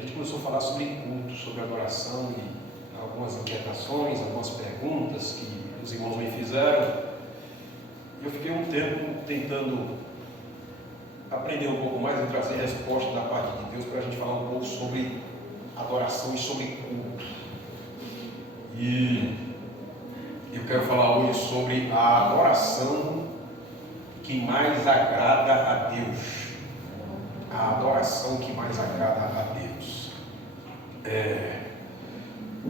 A gente começou a falar sobre culto, sobre adoração e algumas inquietações, algumas perguntas que os irmãos me fizeram. E eu fiquei um tempo tentando aprender um pouco mais e trazer resposta da parte de Deus para a gente falar um pouco sobre adoração e sobre culto. E eu quero falar hoje sobre a adoração que mais agrada a Deus. A adoração que mais agrada a Deus.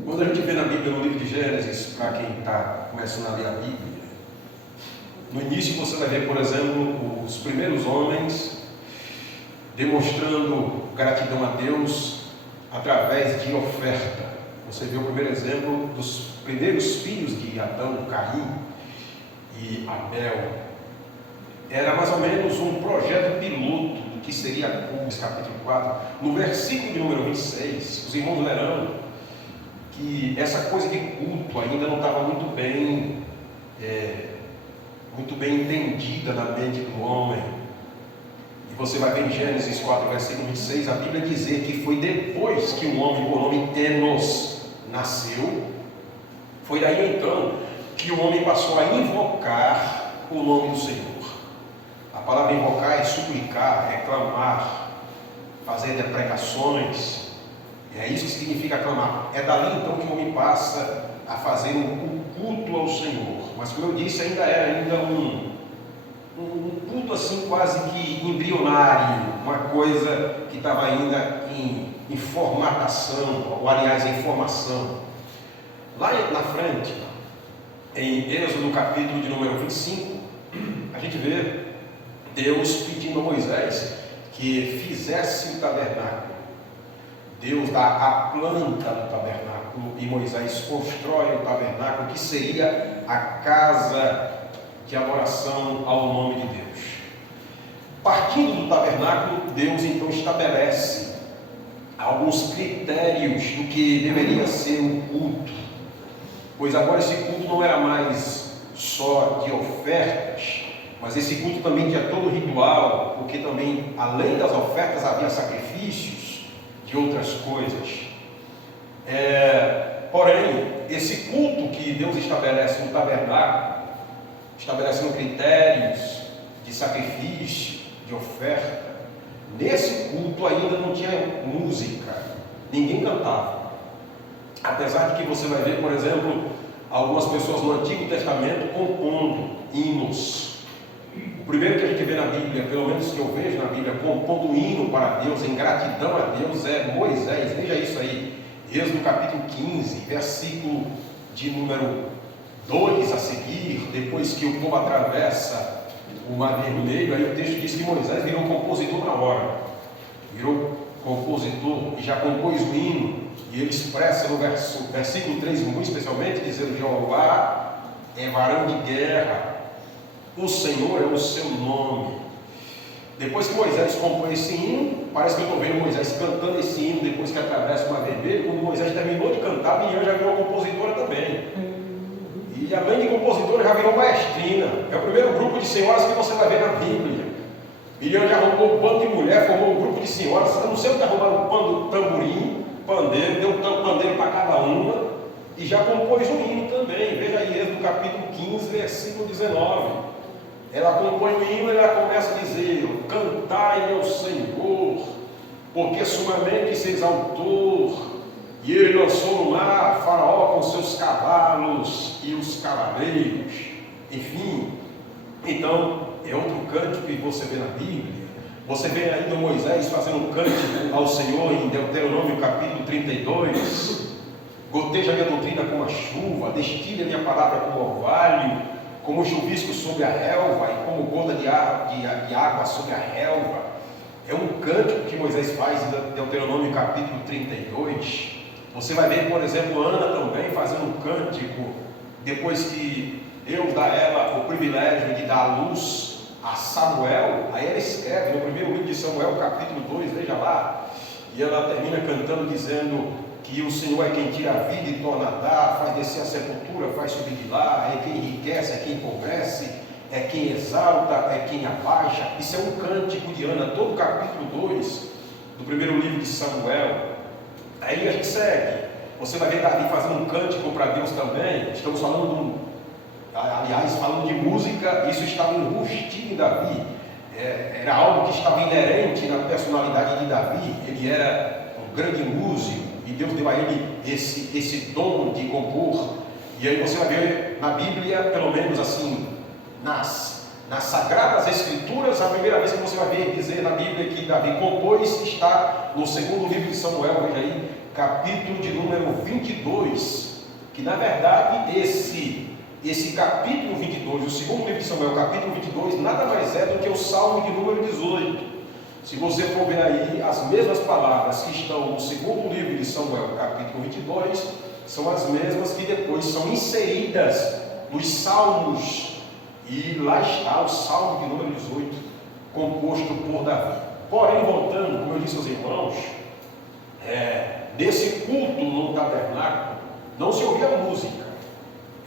Quando a gente vê na Bíblia, no livro de Gênesis, para quem está começando a ler a Bíblia, no início você vai ver, por exemplo, os primeiros homens demonstrando gratidão a Deus através de oferta. Você vê o primeiro exemplo dos primeiros filhos de Adão, Caim e Abel. Era mais ou menos um projeto piloto do que seria culto, capítulo 4. No versículo de número 26, os irmãos verão que essa coisa de culto ainda não estava muito bem entendida na mente do homem. E você vai ver em Gênesis 4, versículo 26, a Bíblia dizer que foi depois que o homem, por nome Enos, nasceu. Foi daí então que o homem passou a invocar o nome do Senhor. A palavra invocar é suplicar, é clamar, fazer deprecações. É isso que significa clamar. É dali então que o homem passa a fazer um culto ao Senhor. Mas como eu disse, ainda era um culto assim quase que embrionário, uma coisa que estava ainda em formatação, ou aliás em formação. Lá na frente, em Êxodo capítulo de número 25, a gente vê Deus pedindo a Moisés que fizesse o tabernáculo. Deus dá a planta do tabernáculo e Moisés constrói o tabernáculo, que seria a casa de adoração ao nome de Deus. Partindo do tabernáculo, Deus então estabelece alguns critérios do que deveria ser o culto, pois agora esse culto não era mais só de ofertas, mas esse culto também tinha todo o ritual, porque também, além das ofertas, havia sacrifícios de outras coisas. Porém, esse culto que Deus estabelece no tabernáculo, estabelecendo critérios de sacrifício, de oferta, nesse culto ainda não tinha música, ninguém cantava. Apesar de que você vai ver, por exemplo, algumas pessoas no Antigo Testamento compondo hinos. O primeiro que a gente vê na Bíblia, pelo menos que eu vejo na Bíblia, compondo um hino para Deus, em gratidão a Deus, é Moisés. Veja isso aí, Êxodo capítulo 15, versículo de número 2 a seguir, depois que o povo atravessa o Mar Vermelho, aí o texto diz que Moisés virou compositor na hora, virou compositor e já compôs o hino, e ele expressa no versículo 3, muito especialmente, dizendo: Jeová é varão de guerra, o Senhor é o seu nome. Depois que Moisés compõe esse hino, parece que eu estou vendo Moisés cantando esse hino depois que atravessa o Mar Vermelho. Quando Moisés terminou de cantar, Miriam já virou compositora também. E além de compositora, já virou maestrina. É o primeiro grupo de senhoras que você vai ver na Bíblia. Miriam já arrumou um bando de mulher, formou um grupo de senhoras. Eu não sei o que arrumaram um pano, tamborim, pandeiro, deu um pandeiro para cada uma. E já compôs um hino também. Veja aí, Êxodo capítulo 15, versículo 19. Ela compõe o hino e ela começa a dizer: cantai ao Senhor, porque sumamente se exaltou, e ele lançou no mar Faraó com seus cavalos e os cavaleiros. Enfim, então é outro cântico que você vê na Bíblia. Você vê ainda Moisés fazendo um cântico ao Senhor em Deuteronômio capítulo 32. Goteja minha doutrina como a chuva, destilha minha palavra como orvalho, como chuvisco sobre a relva e como gota de água sobre a relva. É um cântico que Moisés faz em Deuteronômio capítulo 32. Você vai ver, por exemplo, Ana também fazendo um cântico, depois que Deus dá a ela o privilégio de dar a luz a Samuel. Aí ela escreve no primeiro livro de Samuel, capítulo 2, veja lá, e ela termina cantando dizendo que o Senhor é quem tira a vida e torna a dar, faz descer a sepultura, faz subir de lá, é quem enriquece, é quem empobrece, é quem exalta, é quem abaixa. Isso é um cântico de Ana, todo o capítulo 2 do primeiro livro de Samuel. Aí a gente segue. Você vai ver Davi fazendo um cântico para Deus também. Estamos falando, aliás, falando de música, isso estava enrustido em Davi. Era algo que estava inerente na personalidade de Davi. Ele era um grande músico e Deus deu a ele esse dom de compor. E aí você vai ver na Bíblia, pelo menos assim, nas Sagradas Escrituras, a primeira vez que você vai ver dizer na Bíblia que Davi compôs está no segundo livro de Samuel, veja aí, capítulo de número 22, que na verdade esse capítulo 22, o segundo livro de Samuel, capítulo 22, nada mais é do que o Salmo de número 18. Se você for ver aí, as mesmas palavras que estão no segundo livro de Samuel, capítulo 22, são as mesmas que depois são inseridas nos Salmos. E lá está o Salmo de número 18, composto por Davi. Porém, voltando, como eu disse aos irmãos, nesse culto no tabernáculo, não se ouvia música.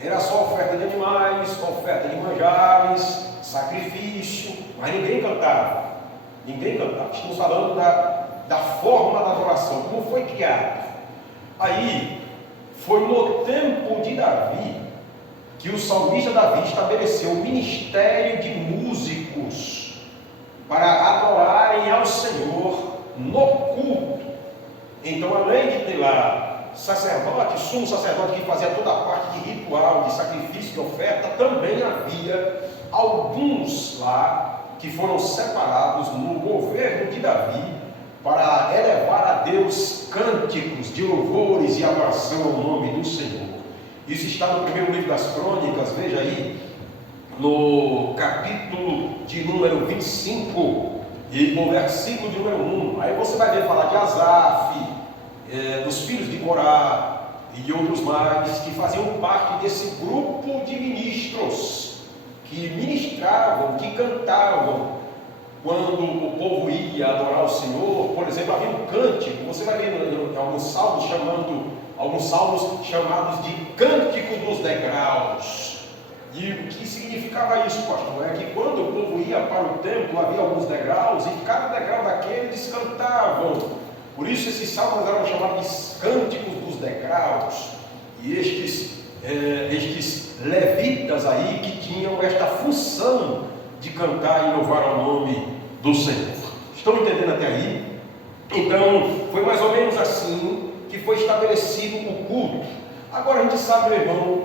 Era só oferta de animais, oferta de manjares, sacrifício, mas ninguém cantava. Ninguém cantava. Estamos falando da forma da adoração, como foi criado. Aí, foi no tempo de Davi que o salmista Davi estabeleceu o ministério de músicos para adorarem ao Senhor no culto. Então, além de ter lá sacerdote, sumo sacerdote que fazia toda a parte de ritual, de sacrifício, de oferta, também havia alguns lá que foram separados no governo de Davi para elevar a Deus cânticos de louvores e adoração ao nome do Senhor. Isso está no primeiro livro das Crônicas, veja aí, no capítulo de número 25 e no versículo de número 1. Aí você vai ver falar de Asaf, dos filhos de Corá e de outros mais que faziam parte desse grupo de ministros que ministravam, que cantavam quando o povo ia adorar o Senhor. Por exemplo, havia um cântico, você vai ver em alguns salmos chamados de Cântico dos Degraus. E o que significava isso, pastor? É que quando o povo ia para o templo, havia alguns degraus, e cada degrau daqueles cantavam. Por isso esses salmos eram chamados de Cânticos dos Degraus. E estes levitas aí que tinham esta função de cantar e louvar ao nome do Senhor. Estão entendendo até aí? Então, foi mais ou menos assim que foi estabelecido o culto. Agora a gente sabe,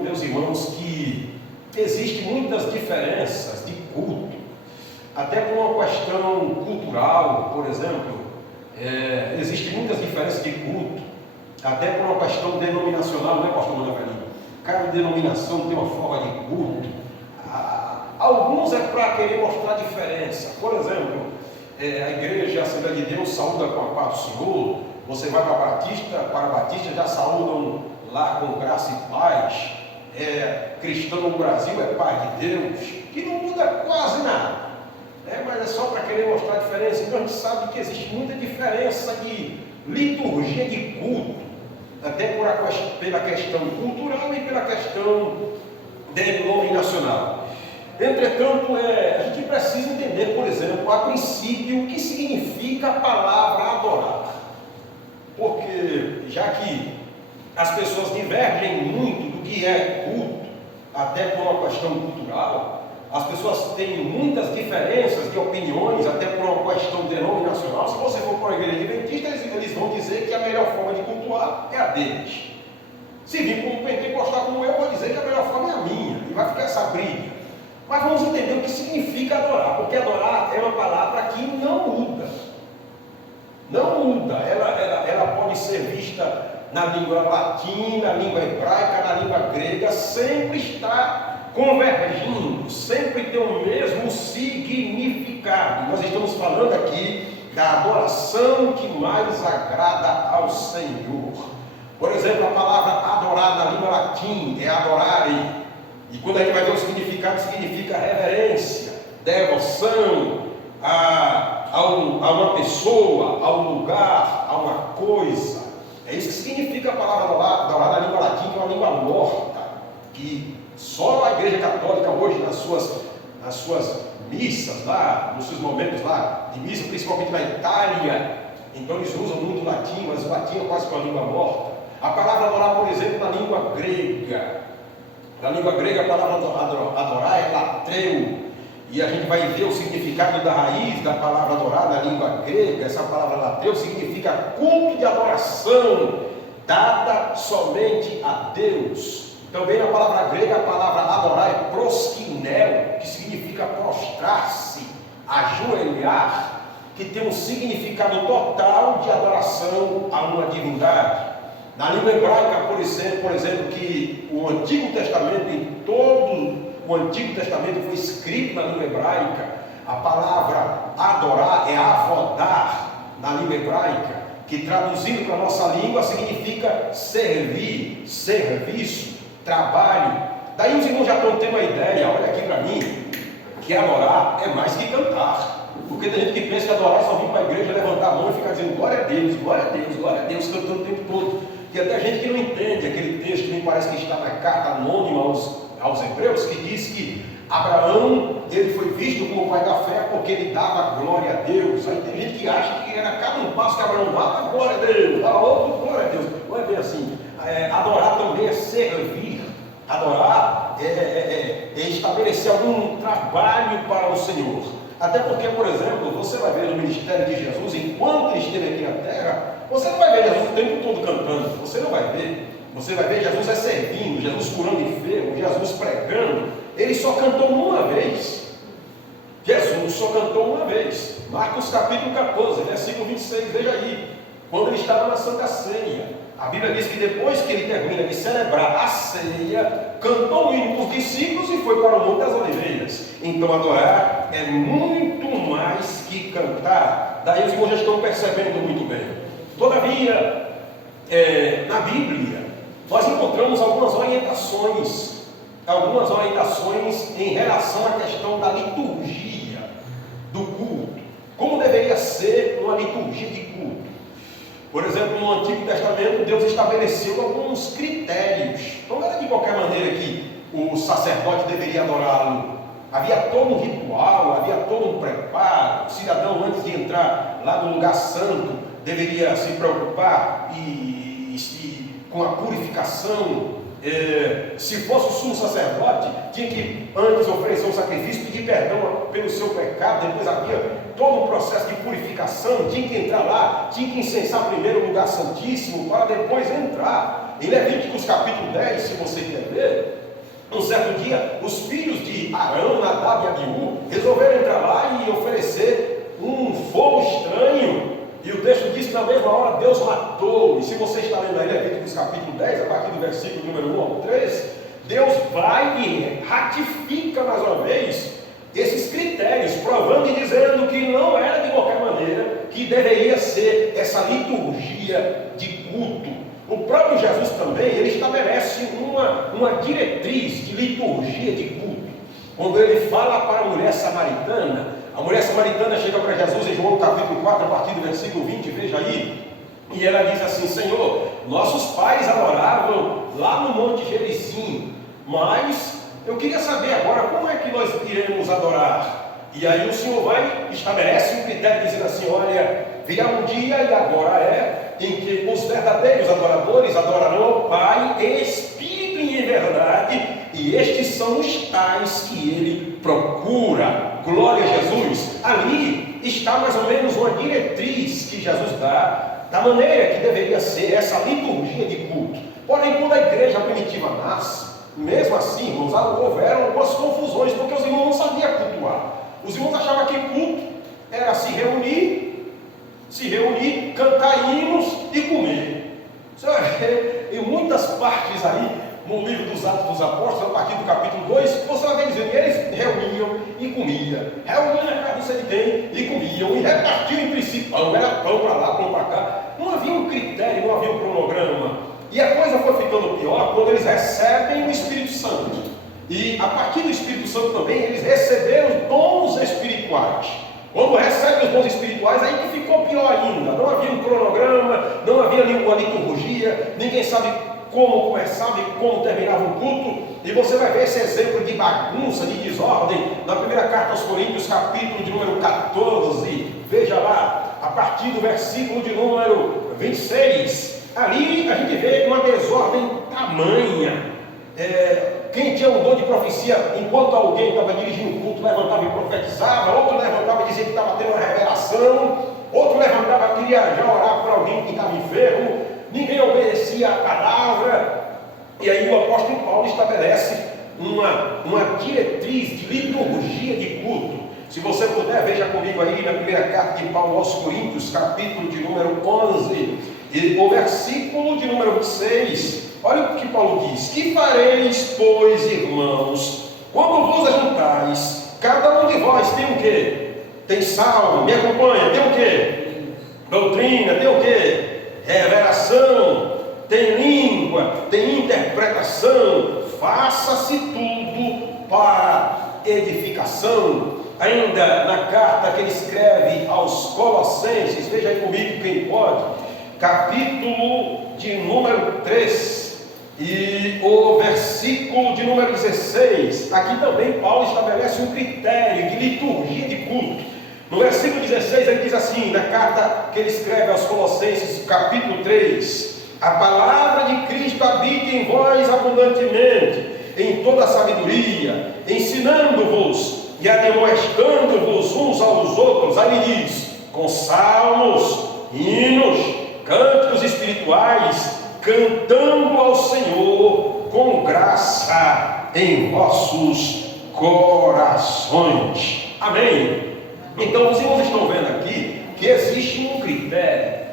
meus irmãos, que existem muitas diferenças de culto, até por uma questão cultural, por exemplo, existem muitas diferenças de culto, até por uma questão denominacional, não é, pastor Manoel? Cada denominação tem uma forma de culto. Alguns é para querer mostrar diferença. Por exemplo, a igreja, a Assembleia de Deus, saúda com a paz do Senhor. Você vai para a Batista, já saúdam lá com graça e paz. Cristão no Brasil é paz de Deus, que não muda quase nada, mas é só para querer mostrar a diferença. Então a gente sabe que existe muita diferença de liturgia de culto, até pela questão cultural e pela questão denominacional. Entretanto, a gente precisa entender, por exemplo, a princípio, o que significa a palavra adorar. Porque, já que as pessoas divergem muito do que é culto, até por uma questão cultural, as pessoas têm muitas diferenças de opiniões, até por uma questão denominacional. Se você for para a igreja adventista, eles vão dizer que a melhor forma de cultuar é a deles. Se vir como pentecostal como eu, vou dizer que a melhor forma é a minha, e vai ficar essa briga. Mas vamos entender o que significa adorar, porque adorar é uma palavra que não muda. Não muda, ela pode ser vista na língua latina, na língua hebraica, na língua grega, sempre está convergindo, sempre tem o mesmo significado. Nós estamos falando aqui da adoração que mais agrada ao Senhor. Por exemplo, a palavra adorar na língua latim é adorare. E quando a gente vai ver o significado, significa reverência, devoção a uma pessoa, a um lugar, a uma coisa. É isso que significa a palavra adorar na língua latina, que é uma língua morta, que só a Igreja Católica hoje, nas suas missas lá, nos seus momentos lá de missa, principalmente na Itália, Então eles usam muito latim, mas o latim é quase uma língua morta. A palavra adorar, por exemplo, na língua grega. Na língua grega, a palavra adorar é latreu. E a gente vai ver o significado da raiz da palavra adorar na língua grega. Essa palavra latreu significa culto de adoração, dada somente a Deus. Também na palavra grega, a palavra adorar é proskineo, que significa prostrar-se, ajoelhar, que tem um significado total de adoração a uma divindade. Na língua hebraica, por exemplo, que o Antigo Testamento, em todo o Antigo Testamento foi escrito na língua hebraica, a palavra adorar é avodar na língua hebraica, que traduzindo para a nossa língua significa servir, serviço, trabalho. Daí os irmãos já estão tendo uma ideia, olha aqui para mim, que adorar é mais que cantar. Porque tem gente que pensa que adorar é só vir para a igreja, levantar a mão e ficar dizendo glória a Deus, glória a Deus, glória a Deus, cantando o tempo todo. E até gente que não entende aquele texto que me parece que está na carta anônima aos Hebreus, que diz que Abraão, ele foi visto como pai da fé porque ele dava glória a Deus. Aí tem gente que acha que era cada um passo que Abraão dava, glória a Deus, dava outro, glória a Deus. Não é bem assim. Adorar também é servir. Adorar é estabelecer algum trabalho para o Senhor. Até porque, por exemplo, você vai ver no ministério de Jesus, enquanto ele esteve aqui na terra, você não vai ver Jesus o tempo todo cantando, você não vai ver. Você vai ver Jesus servindo, Jesus curando enfermo, Jesus pregando. Ele só cantou uma vez. Jesus só cantou uma vez. Marcos capítulo 14, versículo 26, veja aí. Quando ele estava na Santa Ceia, a Bíblia diz que depois que ele termina de celebrar a ceia, cantou o hino com os discípulos e foi para o Monte das Oliveiras. Então adorar é muito mais que cantar. Daí os irmãos já estão percebendo muito bem. Todavia, na Bíblia, nós encontramos algumas orientações em relação à questão da liturgia do culto. Como deveria ser uma liturgia de culto? Por exemplo, no Antigo Testamento, Deus estabeleceu alguns critérios. Não era de qualquer maneira que o sacerdote deveria adorá-lo. Havia todo um ritual, havia todo um preparo. O cidadão, antes de entrar lá no lugar santo, deveria se preocupar com a purificação. Se fosse o sumo sacerdote, tinha que antes oferecer um sacrifício, pedir perdão pelo seu pecado. Depois havia todo um processo de purificação. Tinha que entrar lá, tinha que incensar primeiro o lugar santíssimo para depois entrar. Em Levíticos capítulo 10, se você quer ver, um certo dia os filhos de Arão, Nadab e Abiú resolveram entrar lá e oferecer um fogo estranho. E o texto diz que na mesma hora Deus matou. E se você está lendo aí Levíticos capítulo 10, a partir do versículo número 1 ao 3, Deus vai e ratifica mais uma vez esses critérios, provando e dizendo que não era de qualquer maneira que deveria ser essa liturgia de culto. O próprio Jesus também, ele estabelece uma diretriz de liturgia de culto. Quando ele fala para a mulher samaritana, a mulher samaritana chega para Jesus em João capítulo 4, a partir do versículo 20, veja aí, e ela diz assim: Senhor, nossos pais adoravam lá no Monte Gerizim, mas eu queria saber agora como é que nós iremos adorar. E aí o Senhor vai, estabelece um critério dizendo assim: olha, virá um dia e agora em que os verdadeiros adoradores adorarão ao Pai em espírito e em verdade, e estes são os tais que ele procura. Glória a Jesus. Ali está mais ou menos uma diretriz que Jesus dá da maneira que deveria ser essa liturgia de culto. Porém, quando a igreja primitiva nasce, mesmo assim, irmãos, houveram algumas confusões, porque os irmãos não sabiam cultuar. Os irmãos achavam que culto era se reunir, cantar hinos e comer. Você vai ver em muitas partes aí, no livro dos Atos dos Apóstolos, a partir do capítulo 2, você vai ver dizendo que eles reuniam e comiam. Reuniam na casa de quem e comiam, e repartiam em princípio pão, era pão para lá, pão para cá. Não havia um critério, não havia um cronograma. E a coisa foi ficando pior quando eles recebem o Espírito Santo. E a partir do Espírito Santo também, eles receberam dons espirituais. Quando recebem os dons espirituais, aí que ficou pior ainda. Não havia um cronograma, não havia nenhuma liturgia, ninguém sabe como começava e como terminava o culto. E você vai ver esse exemplo de bagunça, de desordem, na primeira carta aos Coríntios, capítulo de número 14. Veja lá, a partir do versículo de número 26, ali a gente vê uma desordem tamanha. Quem tinha um dom de profecia, enquanto alguém estava dirigindo o culto, levantava e profetizava, outro levantava e dizia que estava tendo uma revelação, outro levantava e queria já orar por alguém que estava enfermo, ninguém obedecia a palavra. E aí o apóstolo Paulo estabelece uma diretriz de liturgia de culto. Se você puder, veja comigo aí na primeira carta de Paulo aos Coríntios, capítulo de número 11, e o versículo de número 26. Olha o que Paulo diz: que fareis, pois, irmãos, quando vos ajuntais? Cada um de vós tem o quê? Tem salmo, me acompanha, tem o quê? Doutrina, tem o quê? Revelação, tem língua, tem interpretação. Faça-se tudo para edificação. Ainda na carta que ele escreve aos Colossenses, veja aí comigo quem pode, capítulo de número 3 e o versículo de número 16, aqui também Paulo estabelece um critério de liturgia de culto. No versículo 16 ele diz assim, na carta que ele escreve aos Colossenses, capítulo 3, a palavra de Cristo habite em vós abundantemente, em toda a sabedoria, ensinando-vos e admoestando-vos uns aos outros. Aí ele diz, com salmos, hinos, cânticos espirituais, cantando ao Senhor com graça em vossos corações. Amém? Então os irmãos estão vendo aqui que existe um critério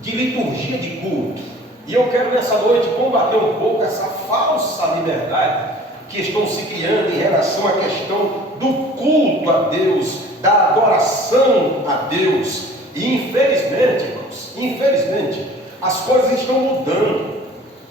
de liturgia de culto. E eu quero nessa noite combater um pouco essa falsa liberdade que estão se criando em relação à questão do culto a Deus, da adoração a Deus. E infelizmente, irmãos, as coisas estão mudando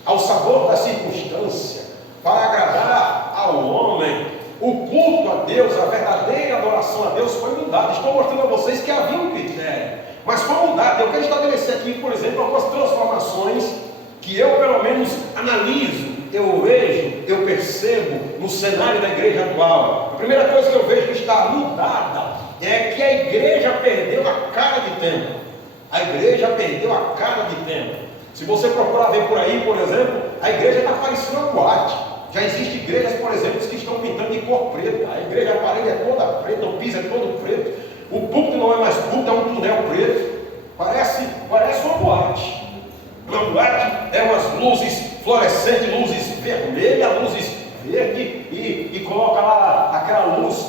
ao sabor da circunstância, para agradar ao homem. O culto a Deus, a verdadeira adoração a Deus foi mudado. Estou mostrando a vocês que havia um critério, mas foi mudado. Eu quero estabelecer aqui, por exemplo, algumas transformações que eu pelo menos analiso, eu vejo, eu percebo no cenário da igreja atual. A primeira coisa que eu vejo que está mudada é que a igreja perdeu a cara de templo. A igreja perdeu a cara de templo. Se você procurar ver por aí, por exemplo, a igreja está parecendo uma boate. Já existem igrejas, por exemplo, que estão pintando de cor preta. A igreja, a parede é toda preta, o piso é todo preto. O púlpito não é mais púlpito, é um túnel preto. Parece uma boate. Uma boate é umas luzes fluorescentes, luzes vermelhas, luzes verdes, e coloca lá aquela luz,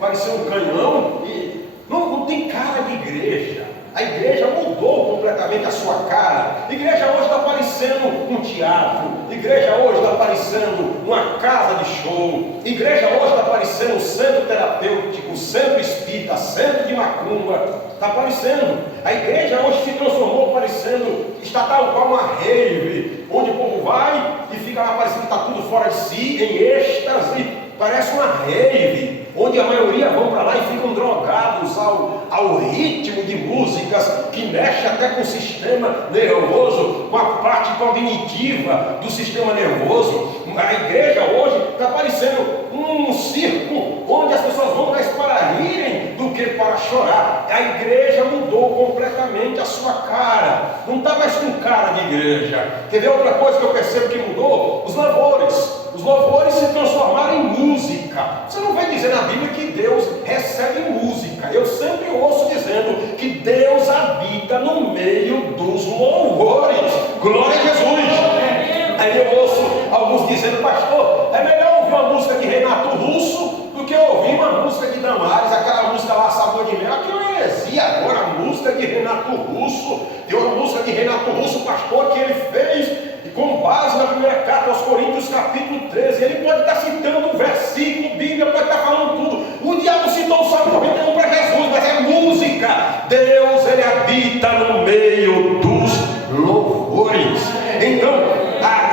parecendo um canhão, e não tem cara de igreja. A igreja mudou completamente a sua cara. A igreja hoje está parecendo um teatro. A igreja hoje está parecendo uma casa de show. A igreja hoje está parecendo um centro terapêutico, um centro espírita, centro de macumba. Está parecendo. A igreja hoje se transformou parecendo, está tal qual uma rave, onde o povo vai e fica lá parecendo que está tudo fora de si, em êxtase. Parece uma rave, onde a maioria vão para lá e ficam drogados ao ritmo de músicas que mexe até com o sistema nervoso, com a parte cognitiva do sistema nervoso. A igreja hoje está parecendo um circo, onde as pessoas vão mais para rirem do que para chorar. A igreja mudou completamente a sua cara, não está mais com cara de igreja. Quer ver outra coisa que eu percebo que mudou? Os louvores. Os louvores se transformaram em música. Você não vai dizer na Bíblia que Deus recebe música. Eu sempre ouço dizendo que Deus habita no meio dos louvores. Glória a Jesus. Aí eu ouço alguns dizendo, pastor, é melhor ouvir uma música de Renato Russo do que ouvir uma música de Damares, aquela música lá, Sabor de Mel. Aquilo é heresia agora, a música de Renato Russo. Tem uma música de Renato Russo, pastor, que ele fez com base na primeira carta aos Coríntios, capítulo 13, ele pode estar citando um versículo, Bíblia, pode estar falando tudo. O diabo citou o Salmo 91 para Jesus, mas é música. Deus, ele habita no meio dos louvores. Então,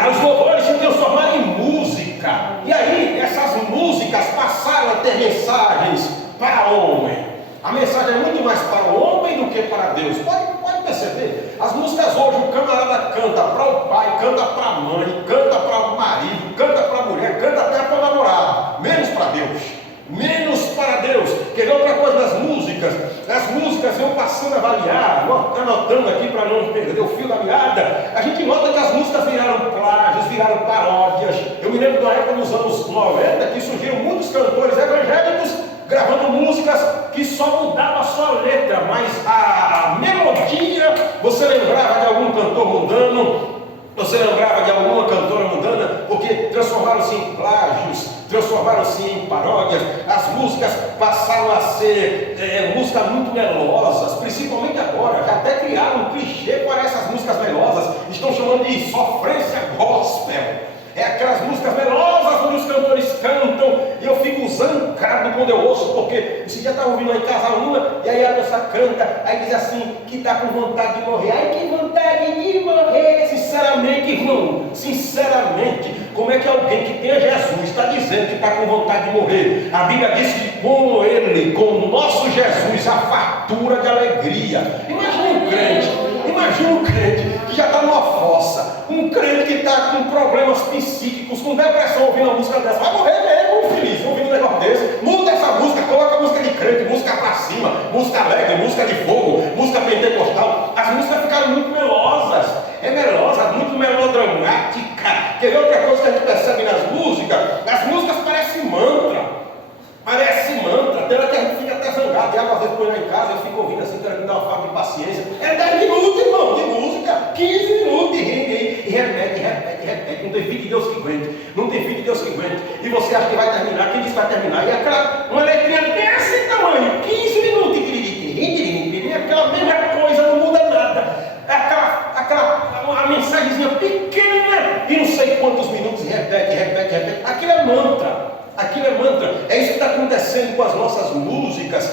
os louvores se transformaram em música. E aí, essas músicas passaram a ter mensagens para o homem. A mensagem é muito mais para o homem do que para Deus. Pode perceber? As músicas hoje, o camarada canta para o pai, canta para a mãe, canta para o marido, canta para a mulher, canta até para o namorado. Menos para Deus. Menos para Deus. Quer ver outra coisa das músicas? As músicas vão passar passando a avaliar, anotando aqui para não perder o fio da meada, a gente nota que as músicas viraram plágios, viraram paródias. Eu me lembro da época dos anos 90 que surgiram muitos cantores evangélicos gravando músicas que só mudavam a sua letra, mas a melodia, você lembrava de algum cantor mundano, você lembrava de alguma cantora mundana, porque transformaram-se em plágios, transformaram-se em paródias. As músicas passaram a ser músicas muito melosas, principalmente agora. Já até criaram um clichê para essas músicas melosas. Estão chamando de sofrência gospel. É aquelas músicas melosas onde os cantores cantam e eu fico zancado quando eu ouço, porque esse dia estava ouvindo lá em casa uma, e aí a moça canta, aí diz assim, que está com vontade de morrer. Ai, que vontade de morrer! Sinceramente, irmão, sinceramente, como é que alguém que tenha Jesus está dizendo que está com vontade de morrer? A Bíblia diz que com ele, com o nosso Jesus, a fartura de alegria. Imagina um crente que já está numa fossa, um crente que está com problemas psíquicos, com depressão, ouvindo uma música dessa, vai morrer mesmo, infeliz, ouvindo um negócio desse. Muda essa música, coloca música de crente, música pra cima, música alegre, música de fogo, música pentecostal. As músicas ficaram muito melosas, melosa, muito melodramática. Quer ver outra coisa que a gente percebe nas músicas? As músicas parecem mantra. Parece mantra, até que a gente fica até zangado. E às vezes põe lá em casa, eu fico ouvindo assim, querendo me dar uma falta de paciência. É 10 minutos, irmão, de música, 15 minutos, e repete. Não tem filho de Deus que aguente. Não tem filho de Deus que aguente. E você acha que vai terminar, quem diz que vai terminar? E aquela, uma letrinha desse tamanho, 15 minutos, e aquela mesma coisa, não muda nada. A mensagenzinha pequena, e não sei quantos minutos, repete. Aquilo é mantra. Aquilo é mantra. É isso que está acontecendo com as nossas músicas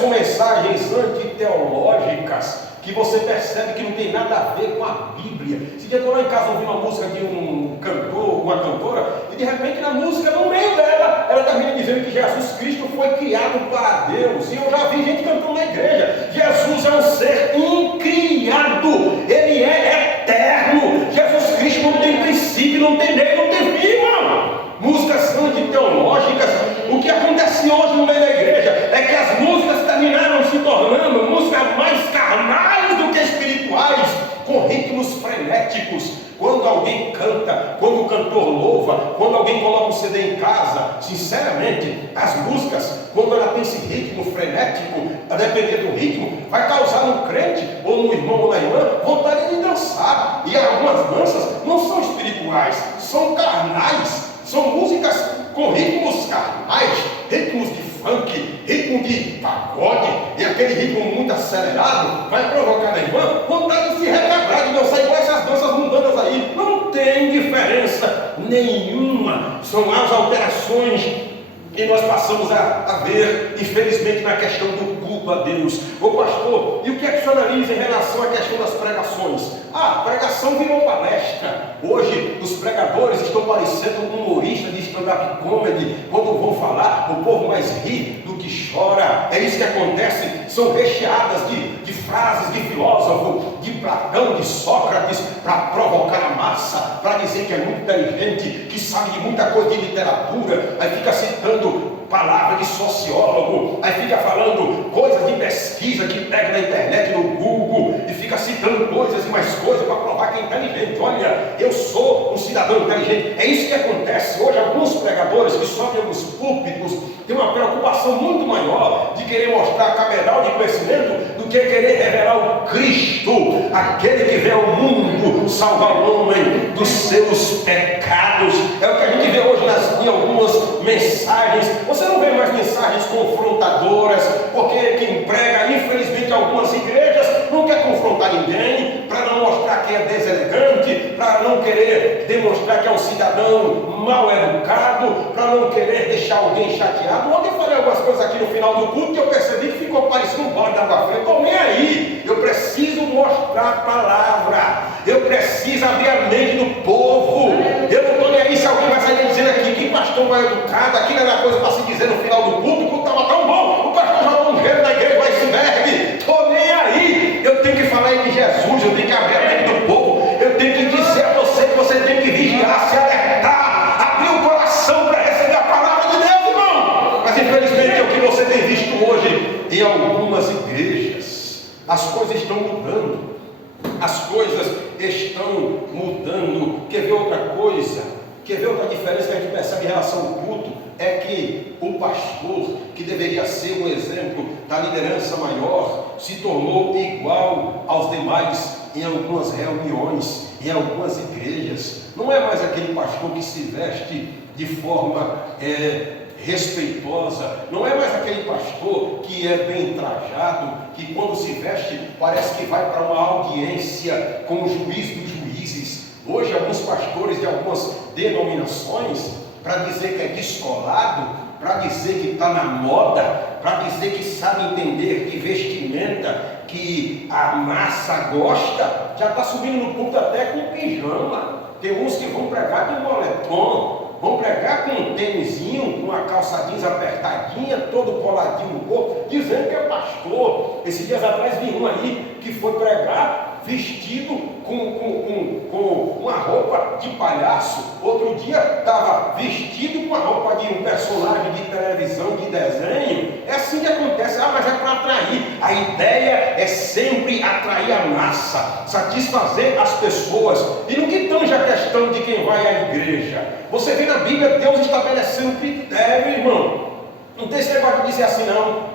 com mensagens antiteológicas, que você percebe que não tem nada a ver com a Bíblia. Se eu estou lá em casa ouvindo uma música de um cantor, uma cantora, e de repente na música, no meio dela, ela termina dizendo que Jesus Cristo foi criado para Deus. E eu já vi gente cantando na igreja. Jesus é um ser incriado, ele é eterno. Jesus Cristo não tem princípio, não tem meio, não tem fim, irmão. Músicas antiteológicas. O que acontece hoje no meio da igreja é que as músicas terminaram se tornando músicas mais carnais do que espirituais, com ritmos frenéticos. Quando alguém canta, quando o cantor louva, quando alguém coloca um CD em casa, sinceramente, as músicas, quando ela tem esse ritmo frenético, a depender do ritmo, vai causar no crente, ou no irmão ou na irmã, vontade de dançar. E algumas danças não são espirituais, são carnais. São músicas com ritmos carnais, ritmos de funk, ritmo de pagode, e aquele ritmo muito acelerado vai provocar na irmã vontade de se recabrar, de dançar igual essas danças mundanas aí. Não tem diferença nenhuma. São as alterações que nós passamos a ver, infelizmente, na questão do culto a Deus. Ô pastor, e o que é que o senhor analisa em relação à questão das pregações? A pregação virou palestra. Hoje, os pregadores estão parecendo um humorista de stand-up comedy. Quando vão falar, o povo mais ri do que chora. É isso que acontece. São recheadas de frases de filósofo, de Platão, de Sócrates, para provocar a massa, para dizer que é muito inteligente, que sabe de muita coisa de literatura. Aí fica citando palavra de sociólogo, aí fica falando coisas de pesquisa que pega na internet, no Google, e fica citando coisas e mais coisas para provar que é inteligente. Olha, eu sou um cidadão inteligente. É isso que acontece hoje. Alguns pregadores que sobem nos púlpitos têm uma preocupação muito maior de querer mostrar a cabedal de conhecimento do que querer revelar o Cristo, aquele que veio ao mundo salvar o homem dos seus pecados. É o que a gente vê hoje em algumas mensagens. Você não vê mais mensagens confrontadoras, porque quem prega, infelizmente, algumas igrejas não quer confrontar ninguém, para não mostrar que é deselegante, para não querer demonstrar que é um cidadão mal educado, para não querer deixar alguém chateado. Ontem eu falei algumas coisas aqui no final do culto que eu percebi que ficou parecendo um bode de água fria. Estou nem aí, eu preciso mostrar a palavra, eu preciso abrir a mente do povo. Eu não estou nem aí se alguém vai sair dizendo aqui que pastor vai educado, aquilo era coisa para se dizer no final do culto, o culto estava tão bom, o pastor jogou um gelo na igreja, vai se mergue. Estou nem aí, eu tenho que falar de Jesus, eu tenho que abrir a mente do povo, eu tenho que dizer a você que você tem que vigiar, se alertar, abrir o coração para receber a palavra de Deus, irmão. Mas infelizmente é o que você tem visto hoje em algumas igrejas. mudando. As coisas estão mudando. Quer ver outra coisa? Quer ver outra diferença que a gente percebe em relação ao culto? É que o pastor, que deveria ser um exemplo da liderança maior, se tornou igual aos demais em algumas reuniões, em algumas igrejas. Não é mais aquele pastor que se veste de forma respeitosa, não é mais aquele pastor que é bem trajado, que quando se veste parece que vai para uma audiência com o juiz dos juízes. Hoje alguns pastores de algumas denominações, para dizer que é descolado, para dizer que está na moda, para dizer que sabe entender que vestimenta, que a massa gosta, já está subindo no púlpito até com pijama. Tem uns que vão pregar de moletom, vão pregar com um tênisinho, com uma calça jeans apertadinha, todo coladinho no corpo, dizendo que é pastor. Esses dias atrás vi um aí que foi pregar vestido com uma roupa de palhaço. Outro dia estava vestido com a roupa de um personagem de televisão, de desenho. É assim que acontece. Mas é para atrair. A ideia é sempre atrair a massa, satisfazer as pessoas. E no que tange a questão de quem vai à igreja, você vê na Bíblia Deus estabelecendo critério, irmão. Não tem esse negócio de dizer assim, não.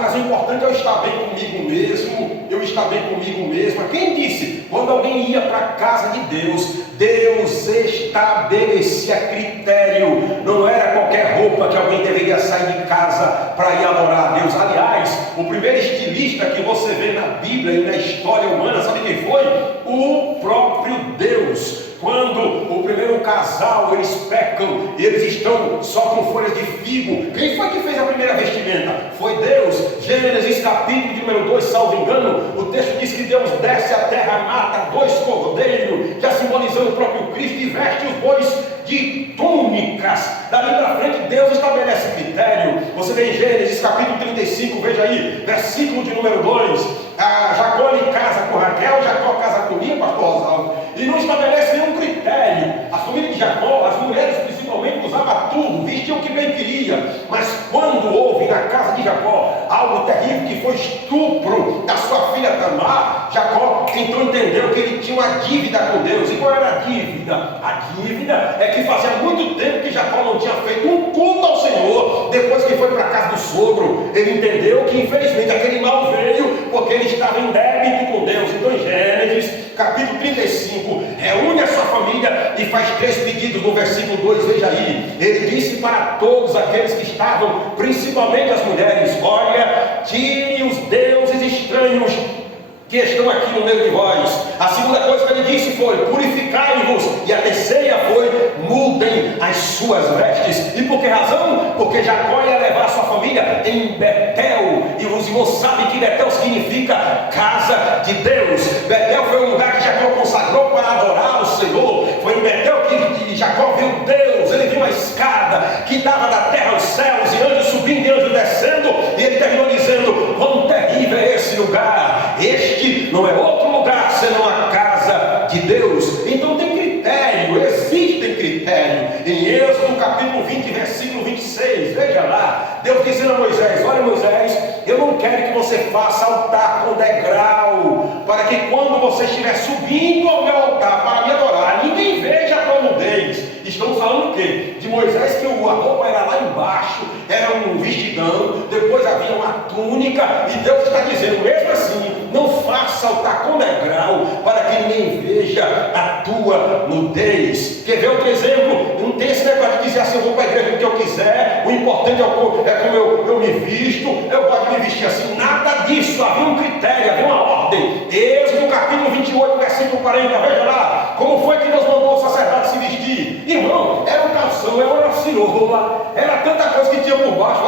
Mas o importante é eu estar bem comigo mesmo, eu estar bem comigo mesma. Quem disse? Quando alguém ia para a casa de Deus, Deus estabelecia critério. Não era qualquer roupa que alguém deveria sair de casa para ir adorar a Deus. Aliás, o primeiro estilista que você vê na Bíblia e na história humana, sabe quem foi? O próprio Deus. Quando o primeiro casal, eles pecam, eles estão só com folhas de figo. Quem foi que fez a primeira vestimenta? Foi Deus. Gênesis capítulo número 2, salvo engano, o texto diz que Deus desce à terra, mata 2 cordeiros, já simbolizando o próprio Cristo, e veste os bois de túnicas. Dali para frente Deus estabelece critério. Você vê em Gênesis capítulo 35, veja aí, versículo de número 2. Jacó ele casa com Raquel, Jacó casa com Lia, pastor Rosalvo, e não estabelece nenhum critério. A família de Jacó, as mulheres principalmente, usavam tudo, vestiam o que bem queria. Mas quando houve na casa de Jacó algo terrível, que foi estupro da sua filha Tamar, Jacó então entendeu que ele tinha uma dívida com Deus. E qual era a dívida? A dívida é que fazia muito tempo que Jacó não tinha feito um culto ao Senhor. Depois que foi para a casa do sogro, ele entendeu que infelizmente aquele mal veio porque ele estava em débito com Deus. Então em Gênesis capítulo 35, reúne a sua família e faz 3 pedidos no versículo 2, veja aí. Ele disse para todos aqueles que estavam, principalmente as mulheres: olha, tire os deuses estranhos que estão aqui no meio de vós. A segunda coisa que ele disse foi: purificai-vos. E a terceira foi: mudem as suas vestes. E por que razão? Porque Jacó ia levar a sua família em Betel, e os irmãos sabem que Betel significa casa de Deus. Betel foi um lugar que Jacó consagrou para adorar o Senhor. Foi em Betel que Jacó viu Deus. Ele viu uma escada que dava da terra aos céus, e anjos subindo e anjos descendo, e ele terminou dizendo: quão terrível é esse lugar! Este não é outro lugar senão a casa de Deus. Então tem critério, existe critério. Em Êxodo capítulo 20, versículo 26, veja lá, Deus dizendo a Moisés: olha Moisés, eu não quero que você faça altar com degrau, para que quando você estiver subindo ao meu altar para me adorar, ninguém veja a tua nudez. Estamos falando o quê? De Moisés, que a roupa era lá embaixo, era um vestidão, depois havia uma túnica, e Deus está dizendo, mesmo assim, não faça altar com degrau, para que ninguém veja a tua nudez. Quer ver outro exemplo? Não tem esse negócio de dizer assim: eu vou para a igreja porque eu quiser, o importante é como eu me visto, eu gosto de me vestir assim. Nada disso, havia um critério, havia uma ordem. Êxodo capítulo 28, versículo 40, veja lá, como foi que Deus mandou o sacerdote se vestir. Irmão, era um calção, era uma cirola, era tanta coisa que tinha por baixo.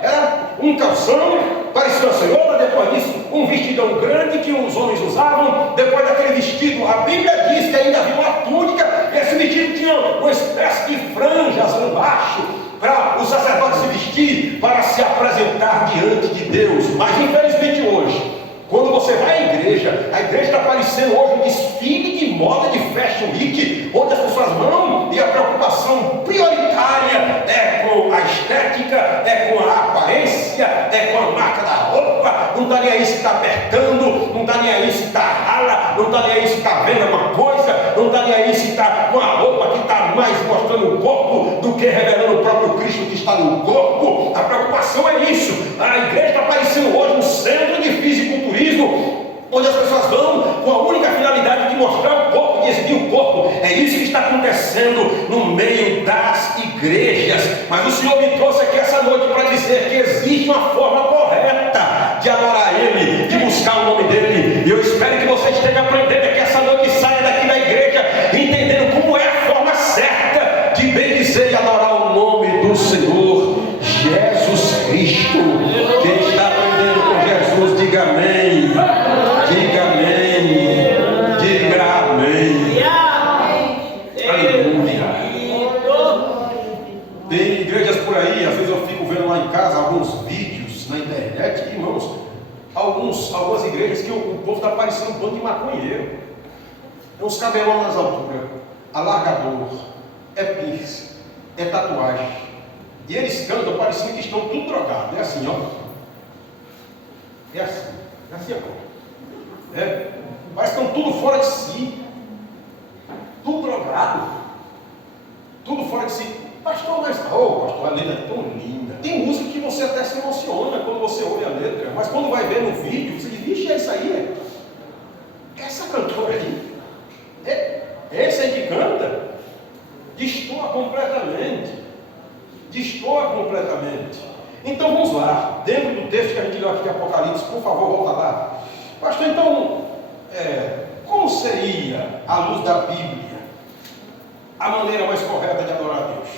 Era um calção, parecia uma cirola, depois disso um vestidão grande que os homens usavam. Depois daquele vestido, a Bíblia diz que ainda havia uma túnica, e esse vestido tinha uma espécie de franjas embaixo, para os sacerdotes se vestir, para se apresentar diante de Deus. Mas infelizmente hoje, quando você vai à igreja, a igreja está parecendo hoje um desfile de moda de Fashion Week, onde as pessoas vão e a preocupação prioritária é com a estética, é com a aparência. tolerância é com a marca da roupa, não está nem aí se está apertando, não está nem aí se está rala, não está nem aí se está vendo uma coisa, não está nem aí se está com a roupa que está mais mostrando o corpo do que revelando o próprio Cristo que está no corpo. A preocupação é isso. A igreja está parecendo hoje um centro de fisiculturismo, onde as pessoas vão com a única finalidade de mostrar o corpo, de exibir o corpo. É isso que está acontecendo no meio das igrejas. Mas o Senhor me trouxe aqui essa noite para dizer que existe uma forma correta de adorar Ele, de buscar o nome dEle. E eu espero que você esteja aprendendo aqui essa noite e saia daqui da igreja entendendo como é a forma certa de bendizer e adorar o nome do Senhor Jesus Cristo. Quem está aprendendo com Jesus, diga amém. Diga amém. Diga amém. Aleluia. Tem igrejas por aí, às vezes eu fico vendo lá em casa alguns vídeos na internet, irmãos, algumas igrejas que o povo está parecendo um bando de maconheiro. É uns cabelão nas alturas, alargador, é piercing, é tatuagem. E eles cantam parecendo que estão tudo drogados. É assim, ó. É assim agora. Parece que estão tudo fora de si, tudo drogado, tudo fora de si. Pastor, mas pastor, a letra é tão linda. Tem música que você até se emociona quando você ouve a letra, mas quando vai ver no vídeo, você diz, vixe, é isso aí, essa cantora aí, é esse aí que canta, destoa completamente. Então vamos lá, dentro do texto que a gente leu aqui de Apocalipse, por favor, volta lá. Pastor, então, como seria, à luz da Bíblia, a maneira mais correta de adorar a Deus?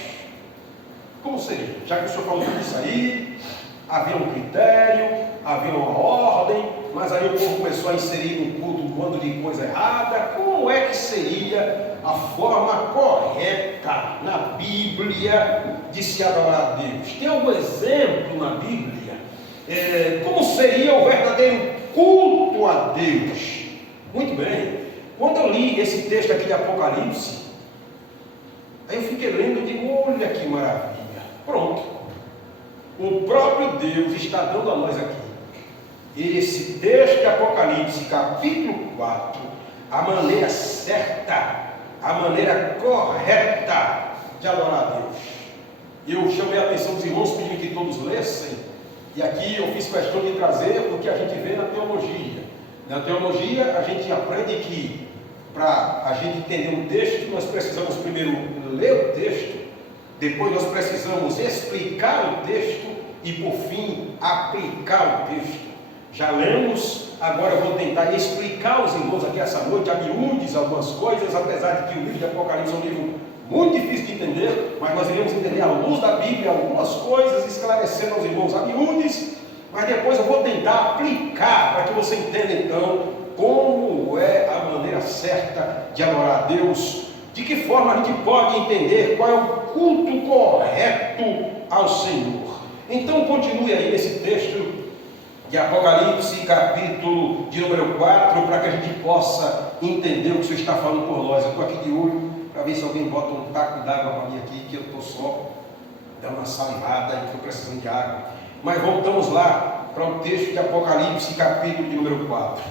Como seria? Já que o senhor falou tudo isso aí, havia um critério, havia uma ordem, mas aí o povo começou a inserir no culto um bando de coisa errada. Como é que seria a forma correta na Bíblia de se adorar a Deus? Tem algum exemplo na Bíblia? Como seria o verdadeiro culto a Deus? Muito bem, quando eu li esse texto aqui de Apocalipse, aí eu fiquei lendo e digo, olha que maravilha, pronto, o próprio Deus está dando a nós aqui, esse texto de Apocalipse, capítulo 4, a maneira certa, a maneira correta de adorar a Deus. Eu chamei a atenção dos irmãos pedindo que todos lessem, e aqui eu fiz questão de trazer o que a gente vê na teologia. Na teologia, a gente aprende que, para a gente entender um texto, nós precisamos primeiro ler o texto, depois nós precisamos explicar o texto e, por fim, aplicar o texto. Já lemos, agora eu vou tentar explicar aos irmãos aqui essa noite, a miúdes, algumas coisas, apesar de que o livro de Apocalipse é um livro muito difícil de entender, mas nós iremos entender à luz da Bíblia algumas coisas, esclarecendo aos irmãos a miúdes, mas depois eu vou tentar aplicar para que você entenda então como é a maneira certa de adorar a Deus, de que forma a gente pode entender qual é o culto correto ao Senhor. Então continue aí nesse texto de Apocalipse, capítulo de número 4, para que a gente possa entender o que o Senhor está falando por nós. Eu estou aqui de olho para ver se alguém bota um taco d'água para mim aqui, que eu estou só dando uma salivada e estou precisando de água. Mas voltamos lá para o texto de Apocalipse, capítulo de número 4.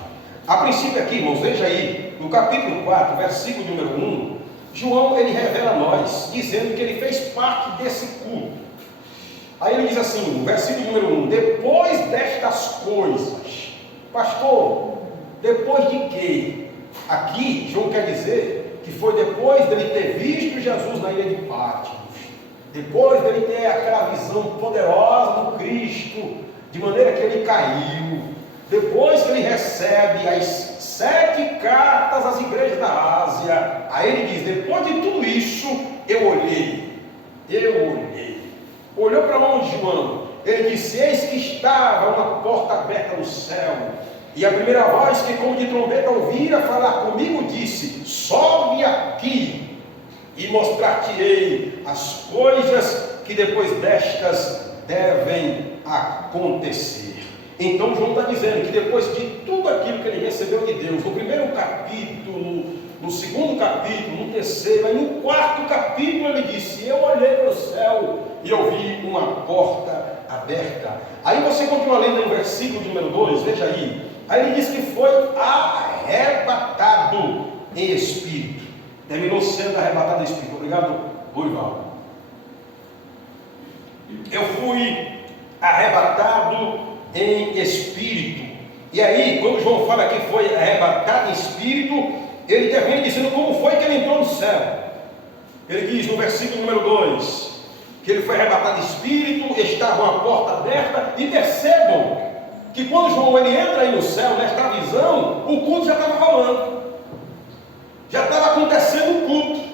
A princípio aqui, irmãos, veja aí, no capítulo 4, versículo de número 1, João, ele revela a nós, dizendo que ele fez parte desse culto. Aí ele diz assim, no versículo número 1, depois destas coisas, pastor, depois de quê? Aqui, João quer dizer que foi depois dele ter visto Jesus na ilha de Pátimos, depois dele ter aquela visão poderosa do Cristo, de maneira que ele caiu, depois que ele recebe as 7 cartas às igrejas da Ásia, aí ele diz, depois de tudo isso, eu olhei. Olhou para onde, João? Ele disse, eis que estava uma porta aberta no céu, e a primeira voz que como de trombeta ouvira falar comigo disse, sobe aqui, e mostrar-te-ei as coisas que depois destas devem acontecer. Então João está dizendo que depois de tudo aquilo que ele recebeu de Deus, no primeiro capítulo, no segundo capítulo, no terceiro, aí no quarto capítulo ele disse, eu olhei para o céu e eu vi uma porta aberta. Aí você continua lendo no versículo de número 2, veja aí. Aí ele diz que foi arrebatado em espírito. Terminou sendo arrebatado em espírito. Obrigado, Ruival. Eu fui arrebatado em espírito. E aí, quando João fala que foi arrebatado em espírito, ele termina dizendo como foi que ele entrou no céu. Ele diz no versículo número 2, que ele foi arrebatado em espírito, estava uma porta aberta, e percebam que quando João ele entra aí no céu, nesta visão, o culto já estava rolando. Já estava acontecendo o culto.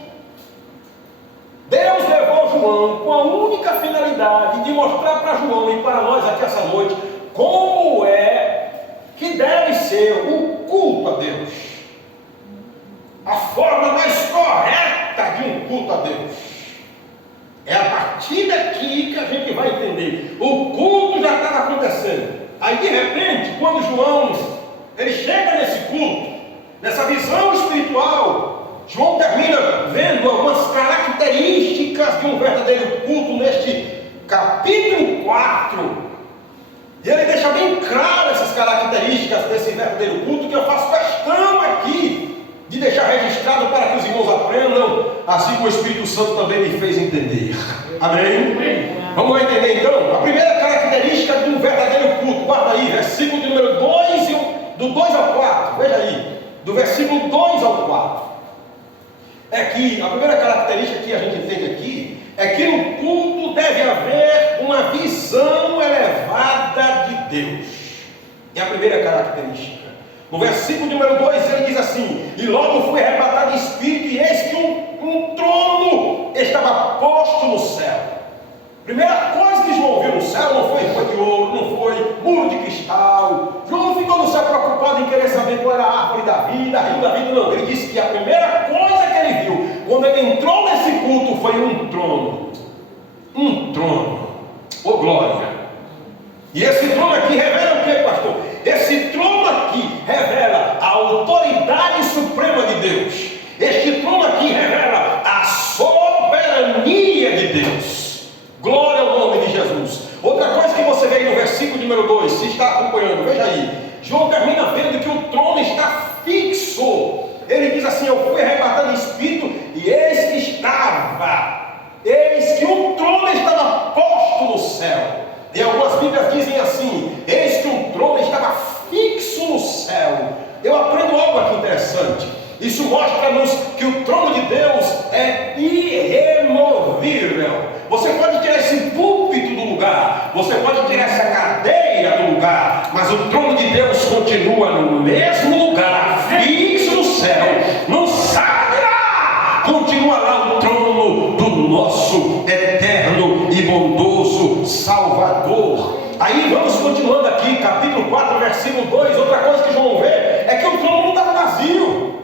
Deus levou João com a única finalidade de mostrar para João e para nós aqui essa noite como é que deve ser o culto a Deus. A forma mais correta de um culto a Deus. É a partir daqui que a gente vai entender. O culto já estava acontecendo. Aí de repente, quando João ele chega nesse culto, nessa visão espiritual, João termina vendo algumas características de um verdadeiro culto neste capítulo 4. E ele deixa bem claro essas características desse verdadeiro culto, que eu faço questão aqui de deixar registrado para que os irmãos aprendam, assim como o Espírito Santo também me fez entender. Amém? Vamos entender então? A primeira característica de um verdadeiro culto, guarda aí, versículo de número 2, do 2 ao 4, veja aí, do versículo 2 ao 4. É que a primeira característica que a gente entende aqui é que no culto deve haver uma visão elevada de Deus. É a primeira característica. No versículo número 2 ele diz assim: e logo fui arrebatado em espírito, e eis que um trono estava posto no céu. Primeira coisa que João viu no céu não foi rua de ouro, não foi muro de cristal. João não ficou no céu preocupado em querer saber qual era a árvore da vida, a rio da vida, não. Ele disse que a primeira coisa que ele viu quando ele entrou nesse culto foi um trono. Um trono. Oh glória! E esse trono aqui revela o que, pastor? Esse trono aqui revela a autoridade suprema de Deus. Este trono aqui revela a soberania de Deus. Glória ao nome de Jesus. Outra coisa que você vê aí no versículo número 2, se está acompanhando, veja aí. João termina vendo que o trono está fixo. Ele diz assim: eu fui arrebatado em espírito, e eis que um trono estava posto no céu. E algumas Bíblias dizem assim: eis que um trono estava fixo no céu. Eu aprendo algo aqui interessante. Isso mostra-nos que o trono de Deus é irremovível. Você pode tirar esse púlpito do lugar, você pode tirar essa cadeira do lugar, mas o trono de Deus continua no mesmo lugar, fixo no céu, não sai lá. Continua lá o trono do nosso eterno e bondoso Salvador. Aí vamos continuando aqui, capítulo 4, versículo 2. Outra coisa que João vê é que o trono não estava vazio.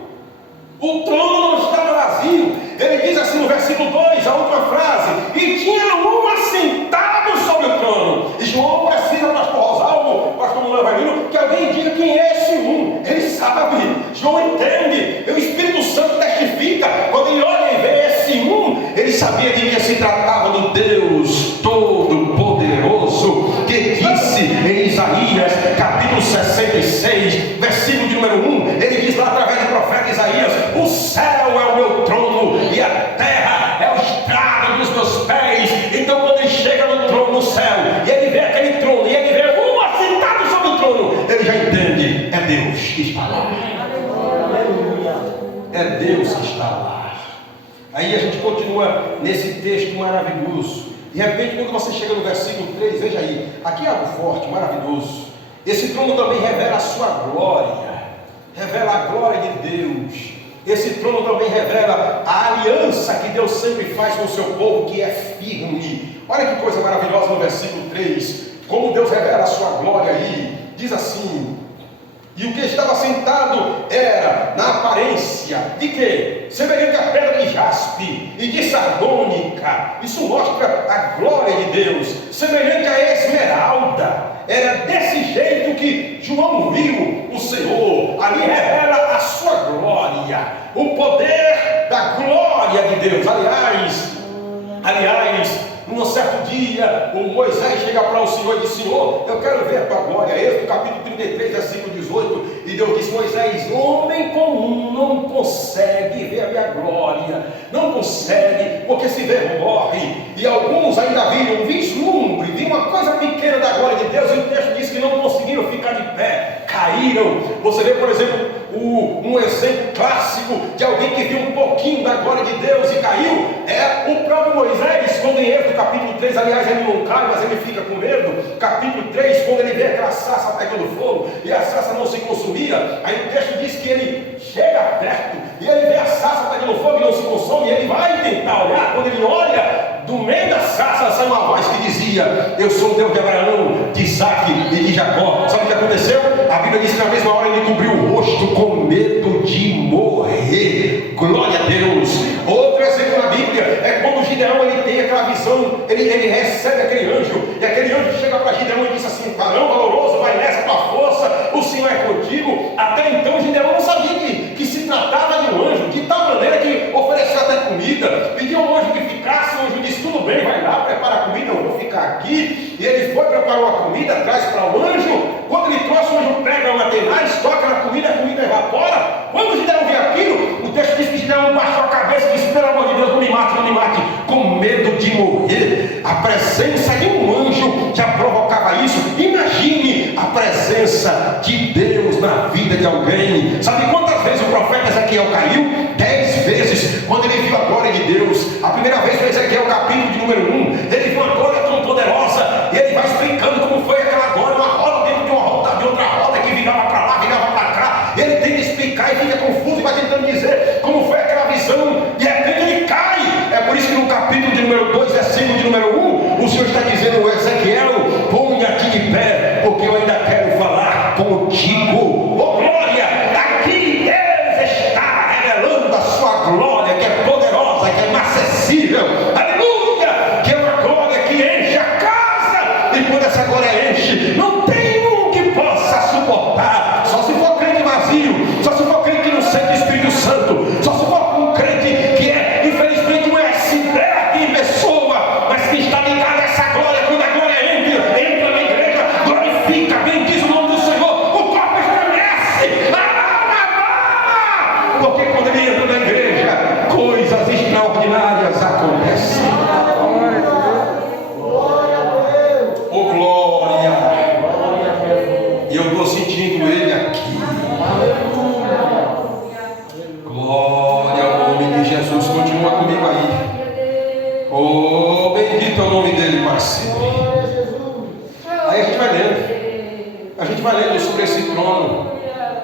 O trono não estava vazio. Ele diz assim no versículo 2, a última frase: e tinha um assentado sobre o trono. E João precisa, pastor Rosalvo, pastor Mulavarino, que alguém diga quem é esse um. Ele sabe, João entende, o Espírito Santo testifica. Quando ele olha e vê esse um, ele sabia de que se tratava do Deus Todo-Poderoso, que disse em Isaías, capítulo 66, versículo de número 1, ele diz lá através do profeta Isaías: o céu é o meu trono e a terra é o estrado dos meus pés. Então quando ele chega no trono, no céu, e ele vê aquele trono, e ele vê um assentado sobre o trono, ele já entende: é Deus que está lá. É Deus que está lá. Aí a gente continua nesse texto maravilhoso. De repente, quando você chega no versículo 3, veja aí, aqui é algo forte, maravilhoso. Esse trono também revela a sua glória, revela a glória de Deus. Esse trono também revela a aliança que Deus sempre faz com o seu povo, que é firme. Olha que coisa maravilhosa no versículo 3, como Deus revela a sua glória aí. Diz assim: e o que estava sentado era na aparência de quê? Semelhante à pedra de jaspe e de sardônica. Isso mostra a glória de Deus. Semelhante à esmeralda. Era desse jeito que João viu o Senhor. Ali revela a sua glória, o poder da glória de Deus. Aliás, numa certa certo dia, o Moisés chega para o Senhor e diz: Senhor, eu quero ver a tua glória. Êxodo capítulo 33, versículo 18. E Deus disse: Moisés, homem comum não consegue ver a minha glória, não consegue, porque se vê morre. E alguns ainda viram um vislumbre, viram uma coisa pequena da glória de Deus, e o texto diz que não conseguiram ficar de pé, caíram. Você vê, por exemplo, um exemplo clássico de alguém que viu um pouquinho da glória de Deus e caiu, é o próprio Moisés, quando em Êxodo capítulo 3, aliás, ele não cai, mas ele fica com medo. Capítulo 3, quando ele vê aquela sarça pegando fogo, e a sarça não se consumia, aí o texto diz que ele chega perto, e ele vê a sarça pegando fogo e não se consome, e ele vai tentar olhar. Quando ele olha, do meio da sarça sai uma voz que dizia: eu sou o Deus de Abraão, de Isaac e de Jacó. Sabe o que aconteceu? A Bíblia diz que na mesma hora ele cobriu o rosto com medo de morrer. Glória a Deus. Outro exemplo na Bíblia é quando Gideão ele tem aquela visão, ele recebe aquele anjo, e aquele anjo chega para Gideão e diz assim: varão valoroso, vai nessa tua força, o Senhor é contigo. Até então Gideão não sabia que se tratava de um anjo, de tal maneira que ofereceu até comida, pediu ao anjo que ficasse. O anjo disse: tudo bem, vai lá, prepara a comida, eu vou ficar aqui. E ele foi, preparou a comida, traz para o anjo. Quando ele trouxe, o anjo pega uma tenaz, toca na comida, a comida evapora. Quando Gideão vê aquilo, o texto diz que Gideão baixou a cabeça e disse: pelo amor de Deus, não me mate, não me mate, com medo de morrer. A presença de um anjo já provocava isso. Imagine a presença de Deus na vida de alguém. Sabe quantas vezes o profeta Ezequiel caiu? 10 vezes. Quando ele viu a glória de Deus, a primeira vez foi Ezequiel capítulo de número 1, ele viu uma glória tão poderosa, e ele vai explicando como foi aquela glória, uma roda dentro de uma roda, de outra roda que virava para lá, virava para cá. Ele tenta explicar e fica confuso e vai tentando dizer como foi aquela visão, e é quando ele cai. É por isso que no capítulo de número 2, versículo de número 1, o Senhor está dizendo: Ezequiel, ponha-te de pé, porque eu ainda quero falar contigo. Oh glória, aqui Deus está revelando a sua glória, que é poderosa, que é inacessível. Aleluia, que é uma glória que enche a casa, e quando essa glória enche, não tem um que possa suportar. Só se for crente vazio, só se for crente que não sente o Espírito Santo, só se for um crente que é, infelizmente, um iceberg em pessoa, mas que está ligado a essa glória. Quando a glória entra na igreja, glorifica, bendiz o nome do Senhor, o corpo estremece, porque quando ele entra na igreja, coisas extraordinárias acontecem. Oh glória! E eu estou sentindo ele aqui. Glória ao nome de Jesus. Continua comigo aí. Oh, bendito é o nome dele para sempre. Aí a gente vai lendo. A gente vai lendo sobre esse trono.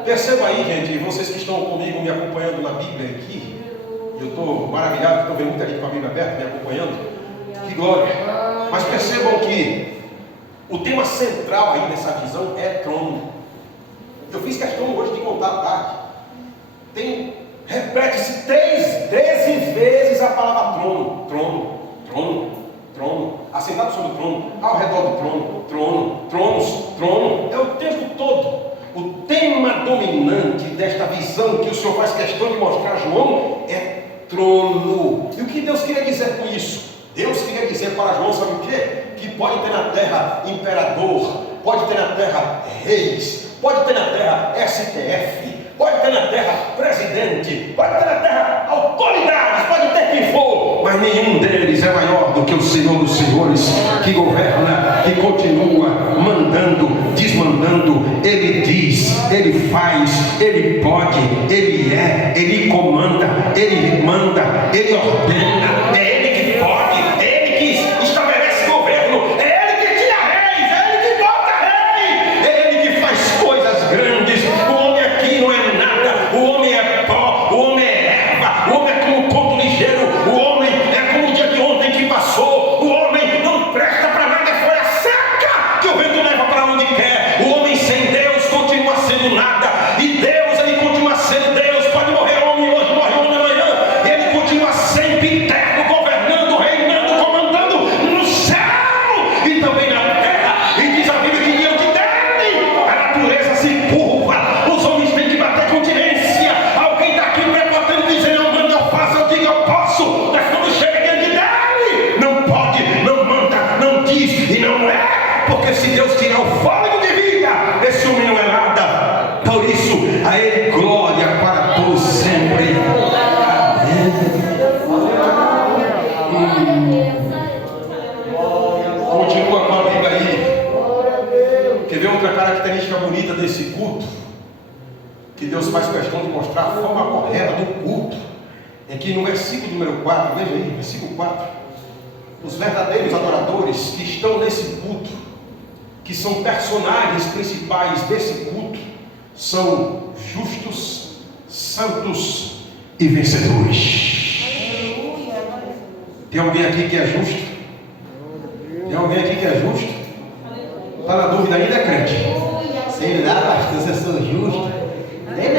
Perceba aí, gente, vocês que estão comigo, me acompanhando na Bíblia aqui. Eu estou maravilhado, estou vendo muita gente com a Bíblia aberta, me acompanhando. Que glória! Mas percebam que o tema central aí dessa visão é trono. Eu fiz questão hoje de contar a tarde. Repete-se 13 vezes a palavra trono. Trono, trono, trono. Assentado sobre o trono, ao redor do trono, trono, tronos, trono. É o tempo todo. O tema dominante desta visão que o Senhor faz questão de mostrar a João é trono. E o que Deus queria dizer com isso? Deus queria dizer para João, sabe o quê? Que pode ter na terra imperador, pode ter na terra reis, pode ter na terra STF, pode ter na terra presidente, pode ter na terra autoridades, pode ter quem for, mas nenhum deles é maior do que o Senhor dos Senhores, que governa, que continua mandando, desmandando. Ele diz, ele faz, ele pode, ele é, ele comanda, ele manda, ele ordena. É ele que pode, é ele que estabelece governo, é ele que tira reis, é ele que bota rei, é ele que faz coisas grandes. O homem aqui não é nada, o homem é pó, o homem é erva, o homem é como um ponto ligeiro, o homem é como o dia de ontem que passou, o homem não presta para nada, é folha seca que o vento leva para onde quer. O homem sem Deus continua sendo nada, e Deus, ele continua sendo Deus. Pode morrer homem hoje, morre homem amanhã, ele continua sempre que Deus faz questão de mostrar a forma correta do culto. É que no versículo número 4, veja aí, versículo 4, os verdadeiros adoradores que estão nesse culto, que são personagens principais desse culto, são justos, santos e vencedores. Tem alguém aqui que é justo? Tem alguém aqui que é justo? Está na dúvida ainda, crente? Sei lá, pastor, se eu sou justo. Sei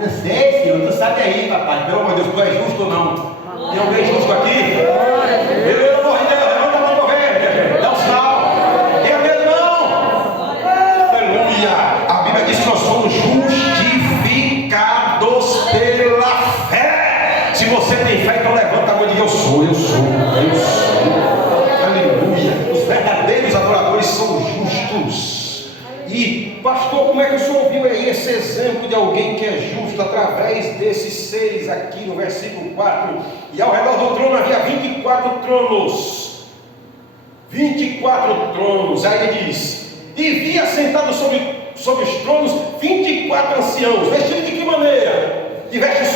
não sei, senhor, tu sabe aí, papai. Pelo amor de Deus, tu é justo ou não? Tem alguém justo aqui? Eu morri dela, levanta a mão para ver. Dá um sinal. Tem medo não? Aleluia. A Bíblia diz que nós somos justificados pela fé. Se você tem fé, então levanta a mão e diz: eu sou. Aleluia. Os verdadeiros adoradores são justos. E, pastor, como é que o senhor viu aí esse exemplo de alguém que é justo através desses seres aqui no versículo 4? E ao redor do trono havia 24 tronos. 24 tronos. Aí ele diz: e vi assentados sobre os tronos 24 anciãos, vestidos de que maneira? De vestes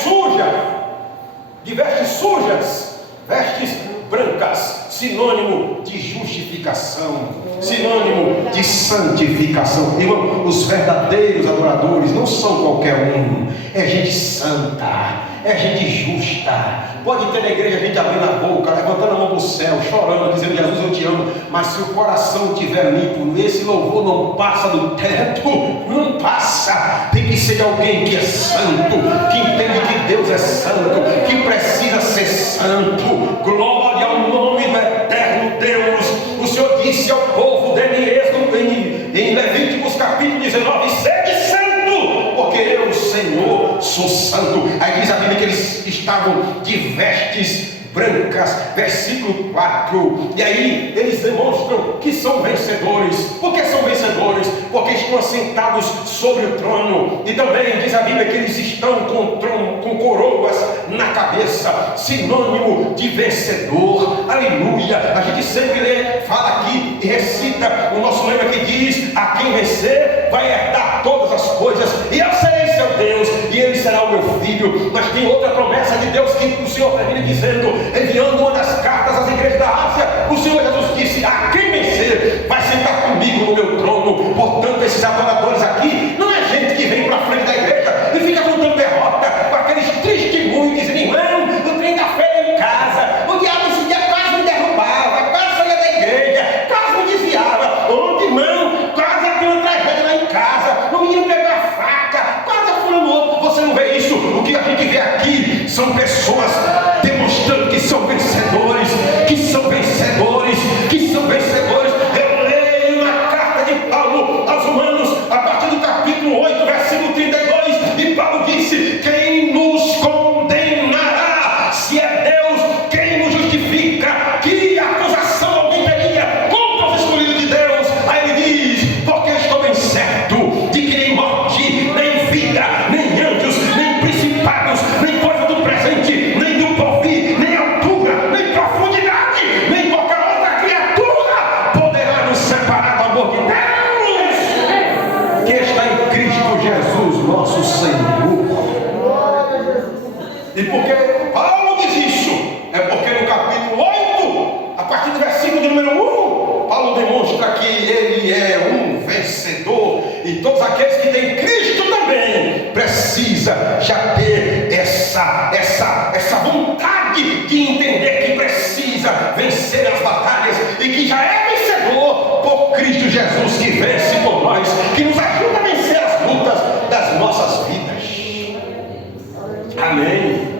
sujas, vestes brancas, sinônimo de justificação, sinônimo de santificação. Irmão, os verdadeiros adoradores não são qualquer um, é gente santa, é gente justa. Pode ter na igreja gente abrindo a boca, levantando a mão para o céu, chorando, dizendo: Jesus, eu te amo. Mas se o coração estiver limpo, esse louvor não passa do teto, não passa. Tem que ser alguém que é santo, que entende que Deus é santo, que precisa ser santo. Glória ao nome do eterno Deus. O Senhor disse ao povo em Levíticos capítulo 19: sede santo, porque eu, Senhor, sou santo. Aí diz a Bíblia que eles estavam de vestes brancas, versículo 4. E aí eles demonstram que são vencedores. Por que são vencedores? Porque estão assentados sobre o trono. E também diz a Bíblia que eles estão com coroas na cabeça, sinônimo de vencedor. Aleluia. A gente sempre fala aqui e recita o nosso lema que diz: a quem vencer vai herdar todas as coisas, e eu serei seu Deus, e ele será o meu filho. Mas tem outra promessa de Deus que o Senhor termina dizendo, enviando uma das cartas às igrejas da Ásia. O Senhor Jesus disse: a quem vencer vai sentar comigo no meu trono. Portanto, esses adoradores aqui não é gente que vem para frente da igreja e fica contando derrota com aqueles testemunhos, dizendo: irmão, o trem da fé em casa, o diabo esse dia quase me derrubava, quase saía da igreja, quase me desviava. Ontem, irmão, quase aqui uma tragédia lá em casa, o menino pegou a faca, quase foi no outro. Você não vê isso? O que a gente vê aqui são pessoas demonstrando que são vencedores, que são vencedores, que são vencedores. Eu leio na carta de Paulo aos Romanos, a partir do capítulo 8, versículo 32, e Paulo disse: quem nos condenará? Se é Deus quem nos justifica, que acusação alguém teria contra os escolhidos de Deus? Aí ele diz: porque estou bem certo de que nem morte, nem vida, nem anjos, nem principados, nem coisa do presente, nem do porvir, nem altura, nem profundidade, nem qualquer outra criatura poderá nos separar do amor de Deus que está em Cristo Jesus, nosso Senhor. E por que Paulo diz isso? É porque no capítulo 8, a partir do versículo de número 1, Paulo demonstra que ele é um vencedor, e todos aqueles que têm Cristo também precisa já ter essa vontade de entender que precisa vencer as batalhas e que já é vencedor por Cristo Jesus, que vence por nós, que nos ajuda a vencer as lutas das nossas vidas. Amém.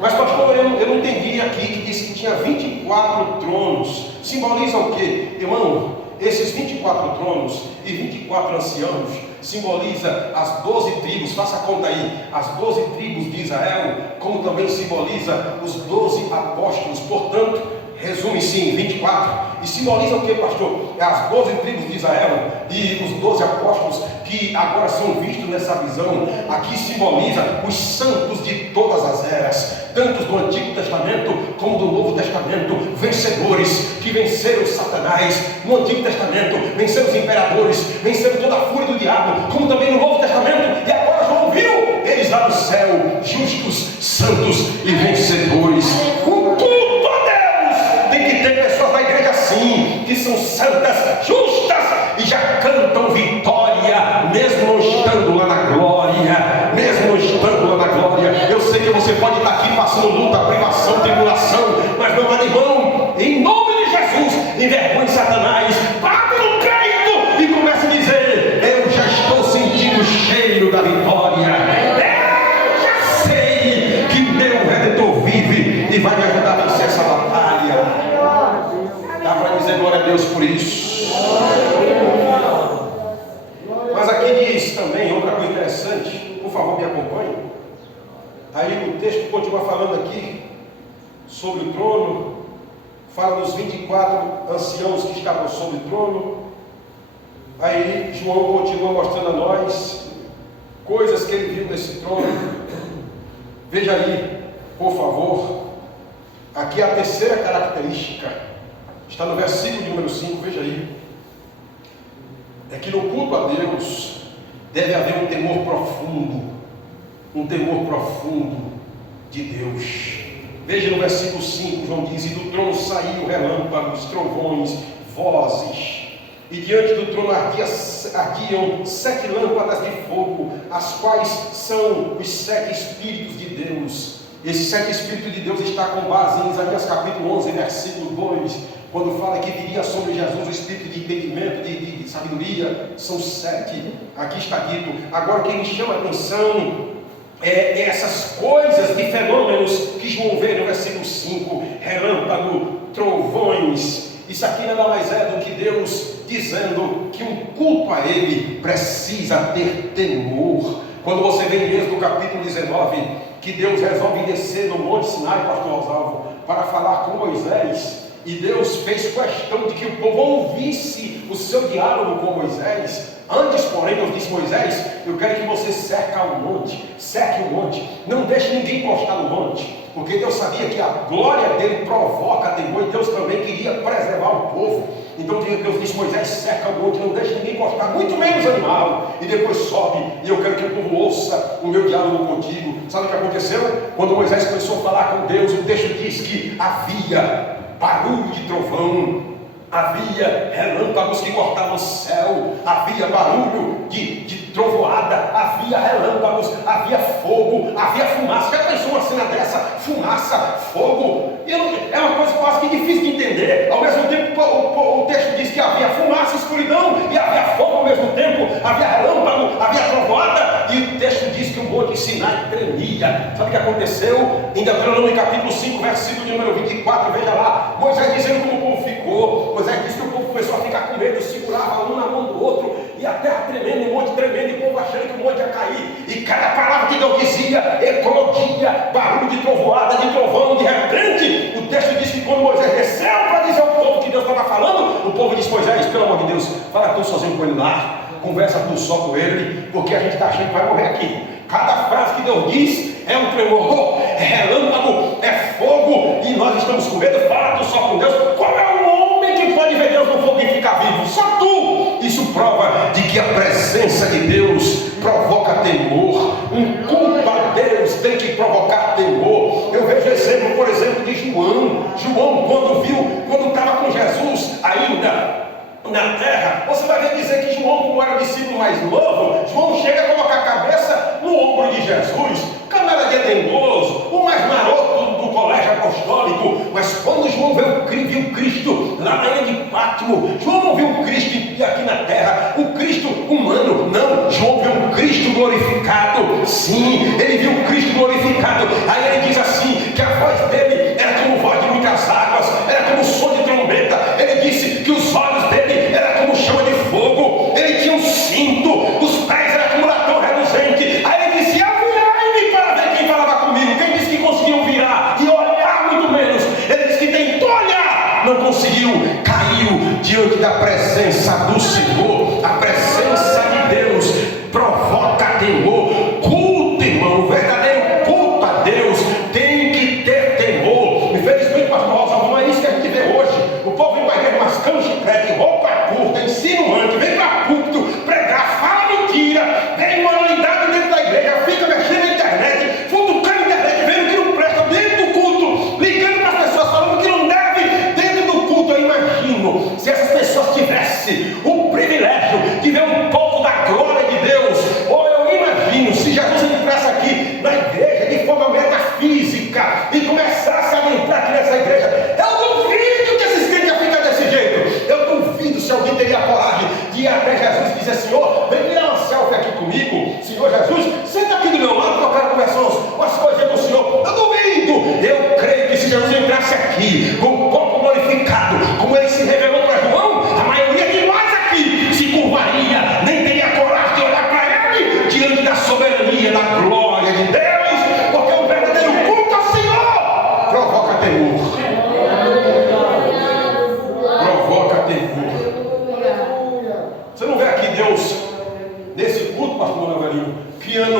Mas pastor, eu não entendi aqui que disse que tinha 24 tronos. Simboliza o quê? Irmão, esses 24 tronos e 24 anciãos simboliza as 12 tribos, faça a conta aí, as 12 tribos de Israel, como também simboliza os 12 apóstolos. Portanto, resume-se em 24 e simboliza o que, pastor? É as 12 tribos de Israel e os 12 apóstolos que agora são vistos nessa visão. Aqui simboliza os santos de todas as eras, tanto do Antigo Testamento como do Novo Testamento, vencedores que venceram Satanás. No Antigo Testamento venceram os imperadores, venceram toda a fúria do diabo, como também no Novo Testamento. E agora João viu eles lá no céu, justos, santos e vencedores. Um culto a Deus. Tem que ter pessoas da igreja assim, que são santas, justas e já cantam vitória, mesmo não estando lá na glória. Mesmo não estando lá na glória. Eu sei que você pode estar aqui passando luta, privação, tribulação, mas meu irmão, em nome de Jesus, envergonhe Satanás, pague no crédito e comece a dizer: eu já estou sentindo o cheiro da vitória. Eu já sei que meu Redentor vive e vai me ajudar a vencer essa batalha. Dá para dizer glória a Deus por isso. Mas aqui diz também outra coisa interessante, por favor me acompanhe. Aí o texto continua falando aqui sobre o trono, fala dos 24 anciãos que estavam sobre o trono. Aí João continua mostrando a nós coisas que ele viu nesse trono. Veja aí, por favor, aqui a terceira característica, está no versículo de número 5, veja aí. É que no culto a Deus deve haver um temor profundo de Deus. Veja no versículo 5, João diz: e do trono saíam relâmpagos, trovões, vozes, e diante do trono ardiam 7 lâmpadas de fogo, as quais são os 7 Espíritos de Deus. Esse 7 Espíritos de Deus está com base em Isaías capítulo 11, versículo 2, quando fala que viria sobre Jesus o Espírito de entendimento, de sabedoria. São 7, aqui está dito. Agora o que me chama a atenção é essas coisas de fenômenos que João vê no versículo 5, relâmpago, trovões. Isso aqui nada mais é do que Deus dizendo que um culto a Ele precisa ter temor. Quando você vê em Êxodo capítulo 19, que Deus resolve descer no Monte Sinai, pastor Rosalvo, para falar com Moisés, e Deus fez questão de que o povo ouvisse o seu diálogo com Moisés. Antes, porém, Deus disse: Moisés, eu quero que você cerque o monte, não deixe ninguém encostar no monte, porque Deus sabia que a glória dele provoca temor, e Deus também queria preservar o povo. Então Deus disse: Moisés, cerca o monte, não deixe ninguém encostar, muito menos animal, e depois sobe, e eu quero que o povo ouça o meu diálogo contigo. Sabe o que aconteceu? Quando Moisés começou a falar com Deus, o texto diz que havia barulho de trovão, havia relâmpagos que cortavam o céu, havia barulho de trovoada, havia relâmpagos, havia fogo, havia fumaça. Já pensou uma cena dessa? Fumaça, fogo, é uma coisa quase que difícil de entender. Ao mesmo tempo o texto diz que havia fumaça, escuridão, e havia fogo ao mesmo tempo, havia relâmpago, havia trovoada, e o texto diz que o monte Sinai tremia. Sabe o que aconteceu? Em Deuteronômio capítulo 5, versículo de número 24, veja lá, Moisés dizendo como o povo ficou. Moisés disse que o povo começou a ficar com medo, segurava um na mão do outro, e a terra tremendo, o monte tremendo, e o povo achando que o monte ia cair, e cada palavra que Deus dizia eclodia, barulho de trovoada, de trovão. De repente, o texto diz que quando Moisés desceu para dizer ao povo que Deus estava falando, o povo disse: Moisés, pelo amor de Deus, fala tu sozinho com ele lá, conversa tu só com ele, porque a gente está achando que vai morrer aqui. Cada frase que Deus diz é um tremor, é relâmpago, é fogo, e nós estamos com medo. Fala tu só com Deus. Qual é o homem que pode ver Deus no fogo e ficar vivo? Só tu. Isso prova de que a presença de Deus provoca temor. Um culto a Deus tem que provocar temor. Eu vejo exemplo, por exemplo, de João quando estava com Jesus ainda na terra. Você vai ver dizer que João, como era o discípulo mais novo, João chega a colocar a cabeça no ombro de Jesus. Câmara de dengoso, o mais maroto do colégio apostólico. Mas quando João viu Cristo lá na ilha de Patmos, João não viu o Cristo aqui na terra, o Cristo humano, não. João viu um Cristo glorificado. Sim, ele viu um Cristo glorificado. Aí ele diz assim, que a voz dele era como voz de muitas águas, era como som de trombeta. Ele disse que os olhos dele era como chama de fogo, ele tinha um cinto, os pés eram como latão reluzente. Aí ele disse: avirai-me para ver quem falava comigo. Quem disse que conseguiam virar e olhar muito menos? Ele disse que tentou olhar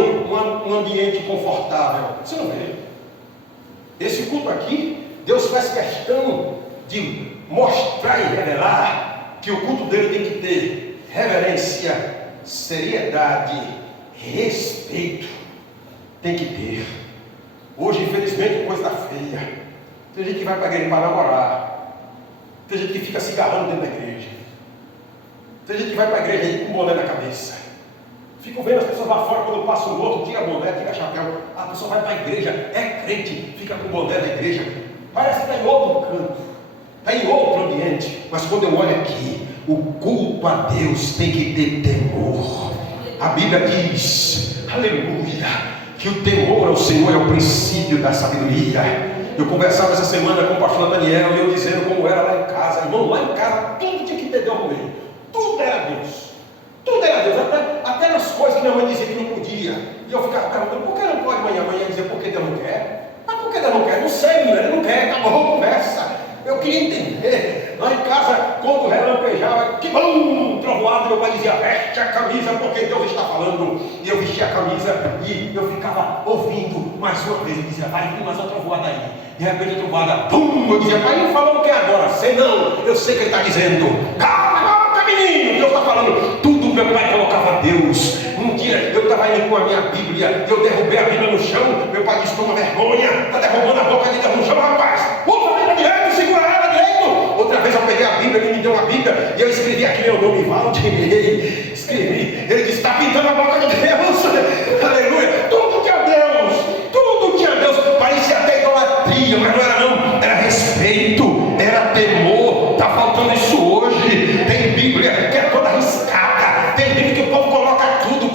tendo um ambiente confortável. Você não vê. Esse culto aqui, Deus faz questão de mostrar e revelar que o culto dele tem que ter reverência, seriedade, respeito. Tem que ter. Hoje, infelizmente, coisa está feia. Tem gente que vai para a igreja para namorar. Tem gente que fica se agarrando dentro da igreja. Tem gente que vai para a igreja com boné na cabeça. Fico vendo as pessoas lá fora, quando passa um outro, tira boné, tira chapéu. A pessoa vai para a igreja, é crente, fica com o boné da igreja. Parece que está em outro canto, está em outro ambiente. Mas quando eu olho aqui, o culto a Deus tem que ter temor. A Bíblia diz, aleluia, que o temor ao Senhor é o princípio da sabedoria. Eu conversava essa semana com o pastor Daniel e eu dizendo como era lá em casa. Irmão, lá em casa tudo tinha que ter Deus com ele. Tudo era Deus. Tudo era Deus. Até nas coisas que minha mãe dizia que não podia. E eu ficava perguntando, por que não pode amanhã dizer porque Deus não quer? Mas por que Deus não quer? Não sei, mulher, ele não quer. Acabou a conversa. Eu queria entender. Lá em casa, quando relampejava, que bom, trovoada, meu pai dizia, veste a camisa, porque Deus está falando. E eu vestia a camisa e eu ficava ouvindo mais uma vez. Eu dizia, vai vir mais uma trovoada aí. De repente a trovoada, pum, eu dizia, pai, não falou o que é agora? Sei não, eu sei que ele está dizendo. Calma, menino, Deus está falando. Tudo meu pai colocava Deus. Um dia eu estava indo com a minha Bíblia, eu derrubei a Bíblia no chão, meu pai disse, toma vergonha, está derrubando a boca de Deus no chão, rapaz. Usa a Bíblia direito, segura ela direito. Outra vez eu peguei a Bíblia, ele me deu uma Bíblia, e eu escrevi aqui meu nome, Valdir, escrevi, ele disse, está pintando a boca de Deus, aleluia, tudo tinha Deus, tudo tinha Deus, parecia até idolatria, mas não era não, era respeito, era temor, está faltando isso hoje. Tem Bíblia que é toda arriscada, tem Bíblia que o povo coloca tudo,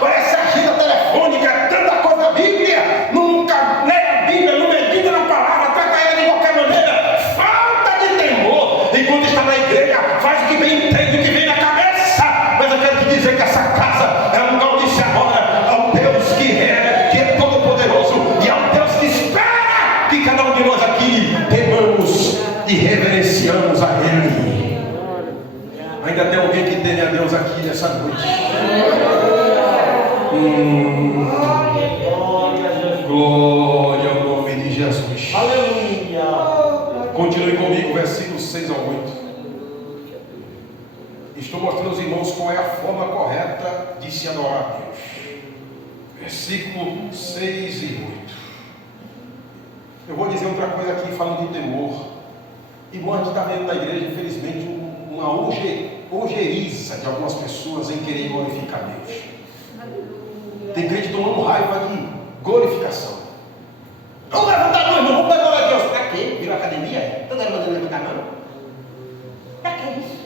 parece agenda telefônica, tanta coisa na Bíblia, nunca lê a Bíblia, não medita na palavra, trata ela de qualquer maneira, falta de temor. Enquanto está na igreja, faz o que bem entende, o que vem na cabeça. Mas eu quero te dizer que essa casa é um lugar onde se adora ao Deus que é todo poderoso, e ao Deus que espera que cada um de nós aqui temamos e reverenciamos a Ele. Ainda tem alguém que teme a Deus aqui nessa noite? Glória ao nome de Jesus. Aleluia. Continue comigo, versículos 6 ao 8. Estou mostrando aos irmãos qual é a forma correta de se adorar a Deus. Versículo 6 e 8. Eu vou dizer outra coisa aqui falando de temor. Irmão, a gente está vendo na igreja, infelizmente, uma ojeriza de algumas pessoas em querer glorificar Deus. Tem crente tomando raiva de glorificação. Vamos levantar a mão, irmão, vamos adorar a Deus. Para quê? Virou academia? Toda hora mandando levantar a mão? Para que isso?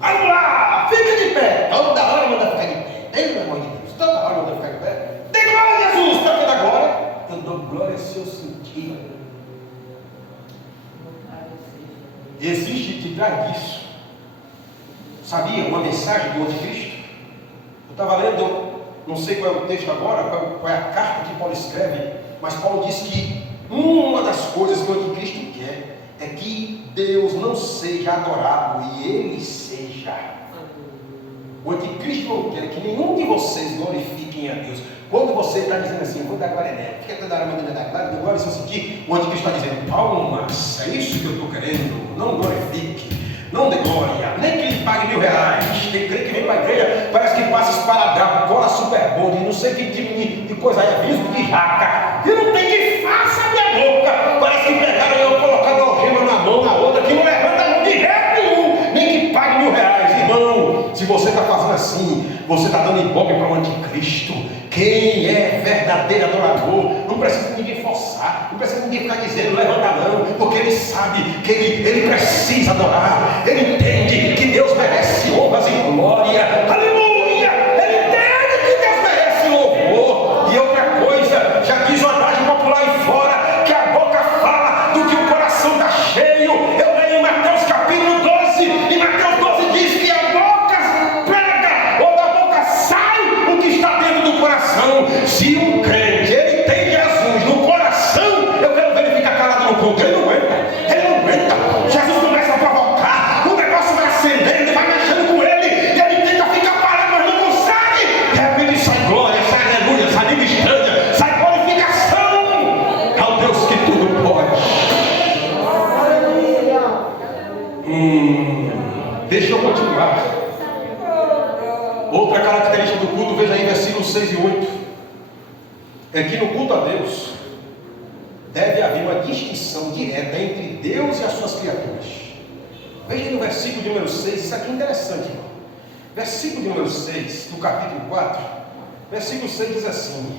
Vamos lá, fica de pé. Toda hora manda ficar de pé. Pelo amor de Deus, toda hora manda ficar de pé. Tem glória a Jesus, para que dar glória? Eu dou glória se eu sentir. Existe de trás disso, sabia, uma mensagem do anticristo. Eu estava lendo, não sei qual é o texto agora, qual é a carta que Paulo escreve, mas Paulo diz que uma das coisas que o anticristo quer é que Deus não seja adorado e Ele seja. O anticristo não quer que nenhum de vocês glorifiquem a Deus. Quando você está dizendo assim, vou dar glória nela, fica toda hora mandando dar glória, se eu sentir, o anticristo está dizendo, palmas, é isso que eu estou querendo, não glorifique, não dê glória, nem que lhe pague R$1000. Tem crente que vem para a igreja, parece que passa esparadrapo, cola super bonde, não sei que tipo de coisa aí, aviso de jaca, e não tem que faça a minha boca, parece que pegaram eu colocaram uma algema na mão, na outra, que não levanta a mão de jeito nenhum, nem que pague R$1000, irmão. Se você está fazendo assim, você está dando ibope para o anticristo. Quem é verdadeiro adorador não precisa ninguém forçar, não precisa ninguém ficar dizendo levanta a mão, porque ele sabe que ele precisa adorar, ele entende que Deus merece honras e glória, aleluia, ele entende que Deus merece louvor. E outra coisa, já diz o adagio popular aí fora, que a boca fala do que o coração está cheio. Eu leio em Mateus capítulo 12, e Mateus 12 diz que a boca prega, ou da boca sai o que está dentro do coração. Se um crente, ele tem Jesus no coração, eu quero ver ele ficar calado no culto. Ele não aguenta, ele não aguenta. Jesus começa a provocar, o negócio vai acender, ele vai mexendo com ele, e ele tenta ficar é que no culto a Deus deve haver uma distinção direta entre Deus e as suas criaturas. Veja no versículo de número 6, isso aqui é interessante, irmão. Versículo de número 6, do capítulo 4, versículo 6 diz assim: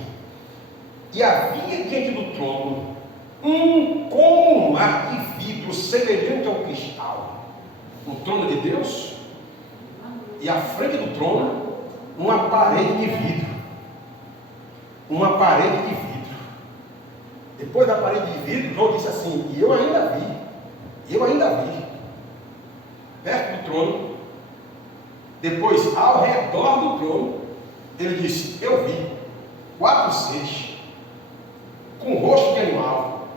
e havia diante do trono como um mar de vidro semelhante ao cristal. O trono de Deus, e à frente do trono, uma parede de vidro. Uma parede de vidro. Depois da parede de vidro, João disse assim: e eu ainda vi, perto do trono, depois ao redor do trono, ele disse: eu vi 4 seres com rosto de animal.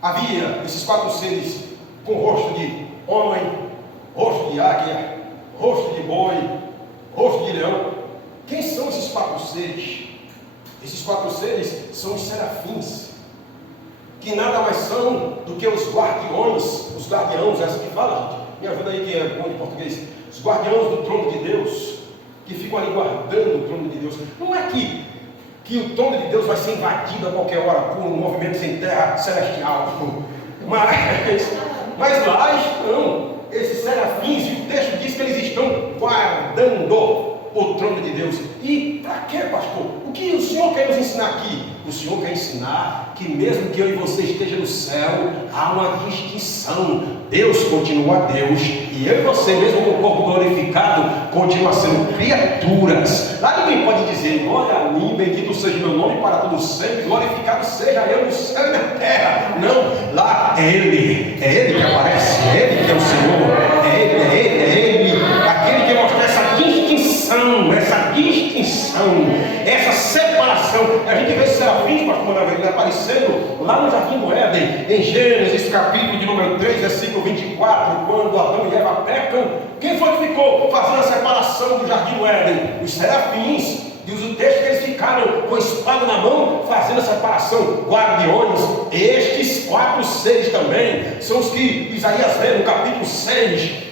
Havia esses 4 seres com rosto de homem, rosto de águia, rosto de boi, rosto de leão. Quem são esses 4 seres? Esses 4 seres são os serafins, que nada mais são do que os guardiões, os guardiãos, essa que fala, gente, me ajuda aí que é bom de português, os guardiãos do trono de Deus, que ficam ali guardando o trono de Deus. Não é que o trono de Deus vai ser invadido a qualquer hora por um movimento sem terra celestial, mas lá estão esses serafins, e o texto diz que eles estão guardando o trono de Deus. E para quê, pastor? O que o Senhor quer nos ensinar aqui? O Senhor quer ensinar que mesmo que eu e você esteja no céu, há uma distinção. Deus continua Deus, e eu e você, mesmo com o corpo glorificado, continua sendo criaturas. Lá ninguém pode dizer: glória a mim, bendito seja o meu nome para todo sempre, glorificado seja eu no céu e na terra. Não, lá é Ele que aparece, é Ele que é o Senhor, é Ele, aquele que mostra essa distinção, essa separação. A gente vê esse serafim, pastor Maravilha, aparecendo lá no Jardim do Éden, em Gênesis capítulo de número 3, versículo 24, quando Adão e Eva pecam. Quem foi que ficou fazendo a separação do Jardim do Éden? Os serafins. Diz o texto que eles ficaram com a espada na mão, fazendo a separação, guardiões. Estes 4 seres também são os que Isaías lê no capítulo 6.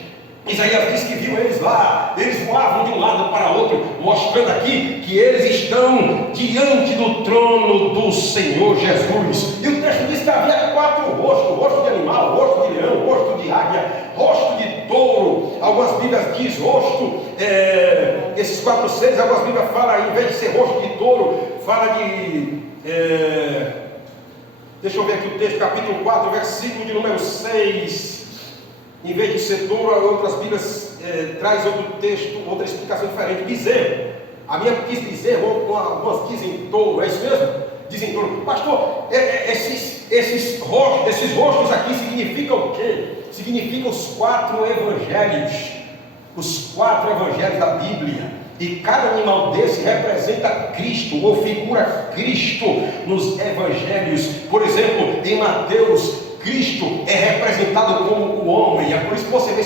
Isaías diz que viu eles lá, eles voavam de um lado para outro, mostrando aqui que eles estão diante do trono do Senhor Jesus. E o texto diz que havia 4 rostos: rosto de animal, rosto de leão, rosto de águia, rosto de touro. Algumas Bíblias diz rosto, esses 4 seres, algumas Bíblias falam, em vez de ser rosto de touro, fala de... deixa eu ver aqui o texto, capítulo 4, versículo de número 6. Em vez de ser touro, outras Bíblias traz outro texto, outra explicação diferente. Bezerro. A minha diz bezerro, algumas dizem touro. É isso mesmo? Dizem touro. Pastor, esses rostos aqui significam o quê? Significam os 4 evangelhos. Os 4 evangelhos da Bíblia. E cada animal desse representa Cristo, ou figura Cristo nos evangelhos. Por exemplo, em Mateus, Cristo é representado como o homem. É por isso que você vê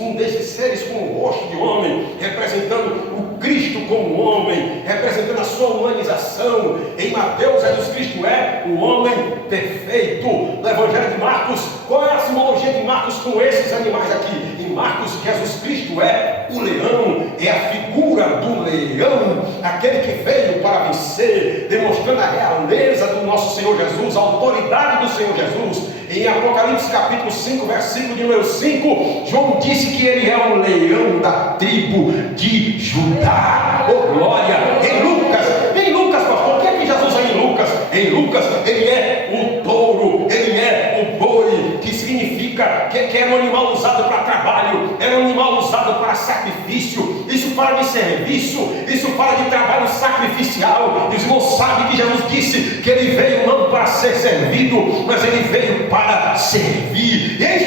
um desses seres com o rosto de homem, representando o Cristo como homem, representando a sua humanização. Em Mateus, Jesus Cristo é o homem perfeito. No Evangelho de Marcos, qual é a simbologia de Marcos com esses animais aqui? Em Marcos, Jesus Cristo é o leão, é a figura do leão, aquele que veio para vencer, demonstrando a realeza do nosso Senhor Jesus, a autoridade do Senhor Jesus. Em Apocalipse capítulo 5, versículo de número 5, João disse que ele é o leão da tribo de Judá. Oh glória! Em Lucas, pastor, o que é que Jesus é em Lucas? Em Lucas, ele é o touro, ele é o boi, que significa que era um animal usado para trabalho, era um animal usado para sacrifício. Isso fala de serviço, isso fala de trabalho sacrificial. Os irmãos sabem que Jesus disse que ele veio não para ser servido, mas ele veio para servir. E em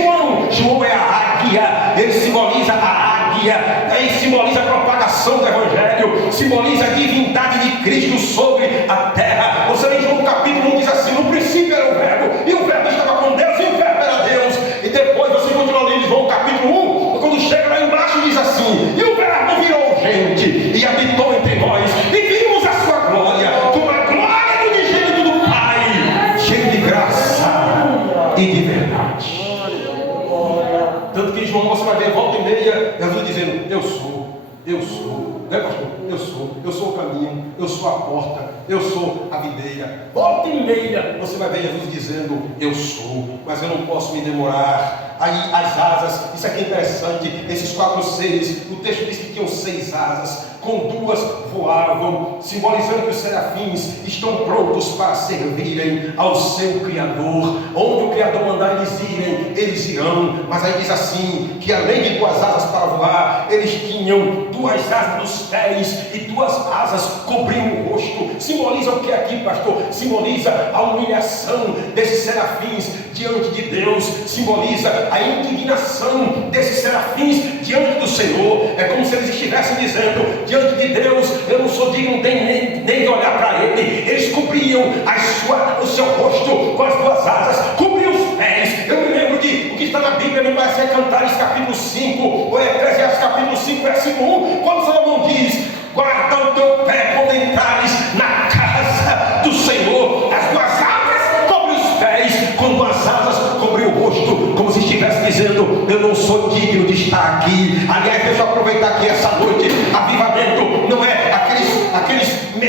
João é a águia, ele simboliza a águia, aí simboliza a propagação do Evangelho, simboliza a divindade de Cristo sobre a terra. Você em João capítulo 1 diz assim: no princípio era o verbo, e o verbo estava com Deus, e o verbo era Deus. E depois você continua lendo João capítulo 1, quando chega lá embaixo diz assim: e o verbo virou gente, e habitou entre nós, e vimos a sua glória, como a glória do unigênito do Pai, cheio de graça e de verdade. Tanto que em João você vai ver, volta e meia, Jesus dizendo: eu sou, né pastor? Eu sou o caminho, eu sou a porta, eu sou a videira. Volta e meia, você vai ver Jesus dizendo, eu sou, mas eu não posso me demorar. Aí as asas, isso aqui é interessante, esses 4 seres, o texto diz que tinham 6 asas, com 2 voavam, simbolizando que os serafins estão prontos para servirem ao seu Criador. Onde o Criador mandar eles irão. Mas aí diz assim, que além de 2 asas para voar, eles tinham 2 asas nos pés e 2 asas cobriam o rosto. Simboliza o que aqui, pastor? Simboliza a humilhação desses serafins diante de Deus, simboliza a indignação desses serafins diante do Senhor. É como se eles estivessem dizendo, diante de Deus, eu não sou digno nem de olhar para Ele. Eles cobriam o seu rosto com as 2 asas, cobriam os pés. Eu me lembro de o que está na Bíblia, me parece é Cantares capítulo 5, ou Eclesiastes capítulo 5, versículo 1, quando Salomão diz, guarda o teu pé quando entrares na casa do Senhor. As 2 asas cobrem os pés, com 2 asas cobrem o rosto, como se estivesse dizendo, eu não sou digno de estar aqui. Aliás, deixa eu aproveitar aqui essa noite, avivamento não é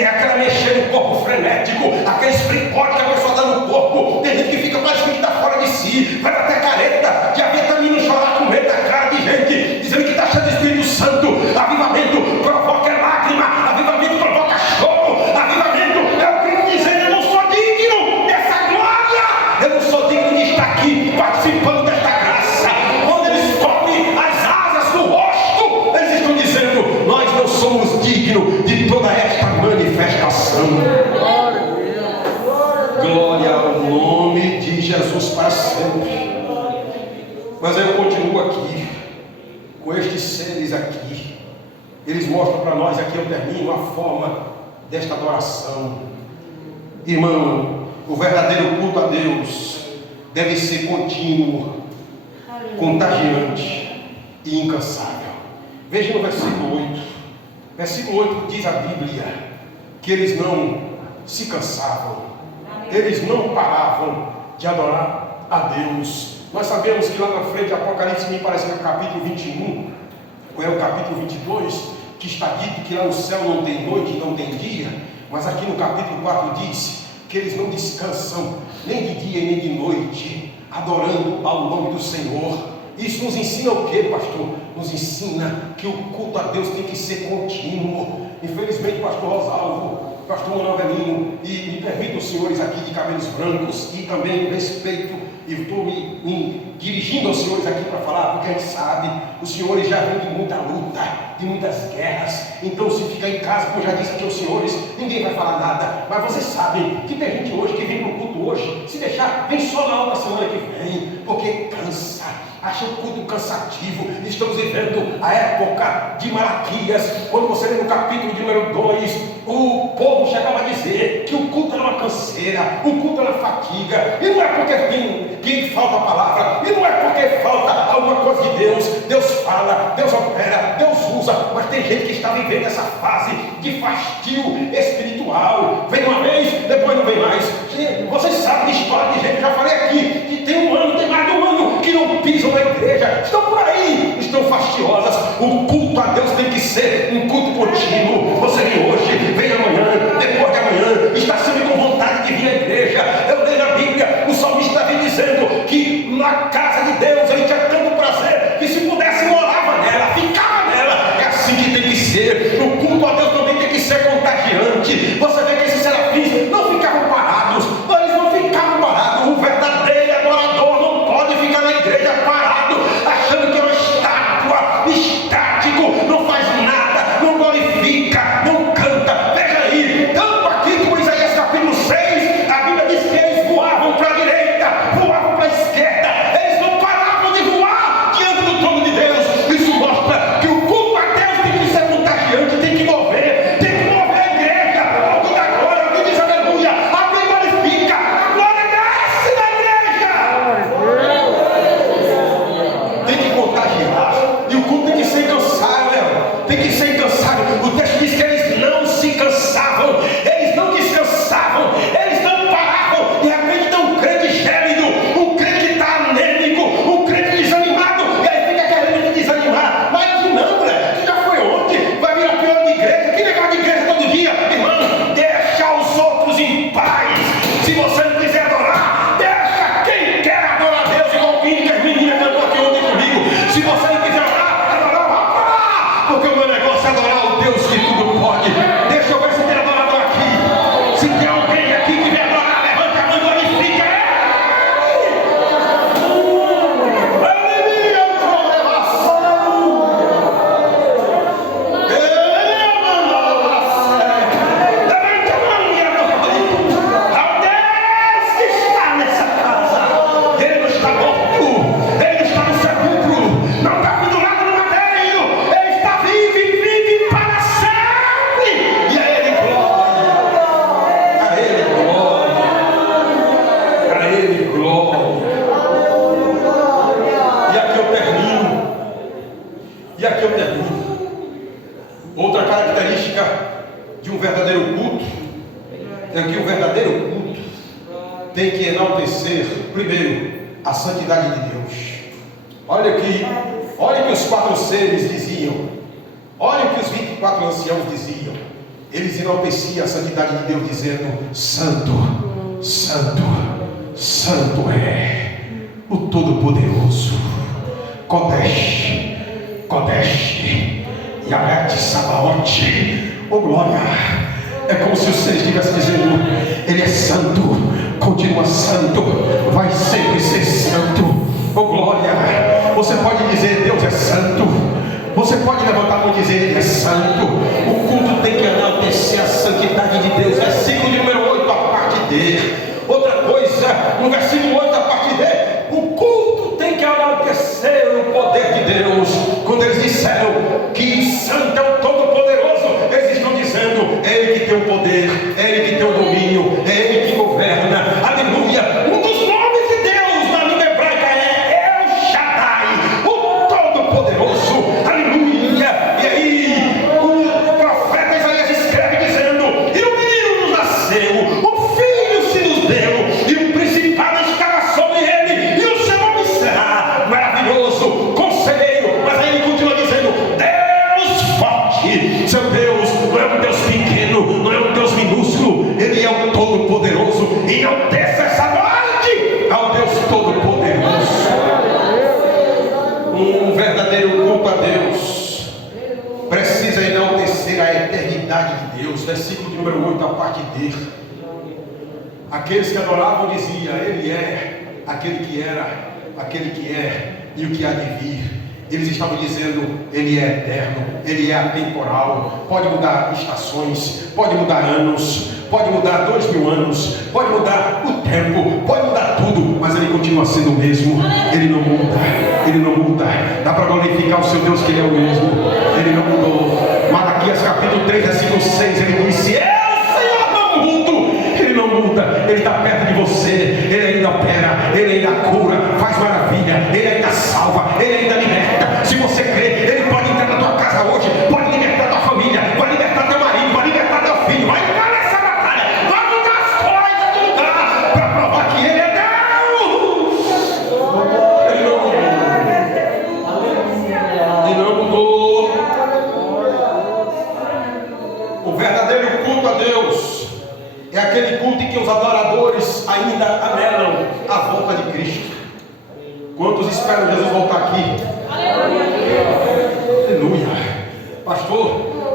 aquela mexer no corpo frenético, aqueles fricotes que a pessoa dá no corpo. Tem gente que fica parecendo que está fora de si, vai até careta, de aventamina chorar com medo da cara de gente, dizendo que está cheio do Espírito Santo. Avivamento provoca lágrima, avivamento provoca choro, avivamento é o Cristo dizendo, eu não sou digno dessa glória, eu não sou digno de estar aqui participando desta graça. Quando eles cobrem as asas do rosto, eles estão dizendo, nós não somos dignos de toda esta manifestação. Glória ao nome de Jesus para sempre. Mas aí eu continuo aqui com estes seres aqui. Eles mostram para nós aqui, eu termino a forma desta adoração. Irmão, o verdadeiro culto a Deus deve ser contínuo, contagiante e incansável. Veja no versículo 8. Versículo 8 diz a Bíblia que eles não se cansavam, eles não paravam de adorar a Deus. Nós sabemos que lá na frente, Apocalipse, me parece que é o capítulo 21, ou é o capítulo 22, que está dito que lá no céu não tem noite, não tem dia, mas aqui no capítulo 4 diz que eles não descansam, nem de dia nem de noite, adorando ao nome do Senhor. Isso nos ensina o que, pastor? Nos ensina que o culto a Deus tem que ser contínuo. Infelizmente, pastor Rosalvo, pastor Manuel Velhinho, e me permitam os senhores aqui de cabelos brancos, e também respeito, e estou me dirigindo aos senhores aqui para falar, porque a gente sabe, os senhores já vêm de muita luta, de muitas guerras. Então, se ficar em casa, como já disse aqui aos senhores, ninguém vai falar nada. Mas vocês sabem que tem gente hoje que vem para o culto hoje, se deixar, vem só na outra semana que vem, porque cansa, acha o culto cansativo. Estamos vivendo a época de Malaquias, quando você lê no capítulo de número 2, o povo chegava a dizer que o culto era uma canseira, o culto era fatiga, e não é porque que falta a palavra, e não é porque falta alguma coisa de Deus. Deus fala, Deus opera, Deus usa, mas tem gente que está vivendo essa fase de fastio espiritual. Vem uma vez, depois não vem mais. Vocês sabem de história de gente, já falei aqui, que tem um ano, tem mais de um ano que não pisam na igreja, estão por aí, estão fastiosas. O culto a Deus tem que ser um culto contínuo. Você vem hoje, vem amanhã, depois de amanhã, está sempre com vontade de vir à igreja. Eu leio na Bíblia, o salmista vem dizendo que na casa de Deus ele tinha tanto prazer que se pudesse morava nela, ficava nela. É assim que tem que ser. O culto a Deus também tem que ser contagiante. Você vê que esses é que o verdadeiro culto tem que enaltecer, primeiro, a santidade de Deus. Olha que os 4 seres diziam, olha que os 24 anciãos diziam. Eles enalteciam a santidade de Deus, dizendo: Santo, Santo, Santo é o Todo-Poderoso. Kodesh, Kodesh, Yahweh Sabaoth, oh glória. É como se os seres estivessem dizendo: Ele é santo, continua santo, vai sempre ser santo, oh glória. Você pode dizer: Deus é santo. Você pode levantar a mão e dizer: Ele é santo. O culto tem que enaltecer a santidade de Deus. Versículo número 8, a parte D. Outra coisa, no versículo 8, a parte D, o culto tem que enaltecer o poder de Deus. Quando eles disseram que santo é o Todo-Poderoso, eles estão dizendo: é Ele que tem o poder, é Ele que tem o domínio, é Ele que governa. Aleluia. Um dos nomes de Deus na língua hebraica é El Shaddai, o Todo-Poderoso. Aleluia. E aí o profeta Isaías escreve dizendo: e o menino nos nasceu, o filho se nos deu, e o principado estará sobre ele, e o seu nome será maravilhoso, conselheiro. Mas aí ele continua dizendo: Deus forte. Seu Deus não é um Deus pequeno, não é um Deus minúsculo, Ele é o Todo-Poderoso. E enalteça essa noite ao Deus Todo-Poderoso. Um verdadeiro culto a Deus precisa enaltecer a eternidade de Deus. Versículo de número 8, a parte D. Aqueles que adoravam diziam: Ele é aquele que era, aquele que é e o que há de vir. Eles estavam dizendo: Ele é eterno, Ele é atemporal. Pode mudar estações, pode mudar anos, pode mudar 2000 anos, pode mudar o tempo, pode mudar tudo, mas Ele continua sendo o mesmo. Ele não muda, Ele não muda. Dá para glorificar o seu Deus, que Ele é o mesmo. Ele não mudou. Malaquias capítulo 3, versículo 6, Ele disse: Eu, Senhor, não mudo. Ele não muda, Ele está perto de você. Ele ainda opera, Ele ainda cura, faz maravilha, Ele ainda salva, Ele ainda liberta. Se você crê, Ele pode entrar na tua casa hoje, pode libertar tua família, vai libertar teu marido, vai libertar teu filho, vai entrar nessa batalha, vai mudar as coisas do lugar, para provar que Ele é Deus. Ele não mudou. Ele não mudou. O verdadeiro culto a Deus é aquele culto em que os adoradores ainda anelam a volta de Cristo. Quantos esperam Jesus voltar aqui? Aleluia. Pastor,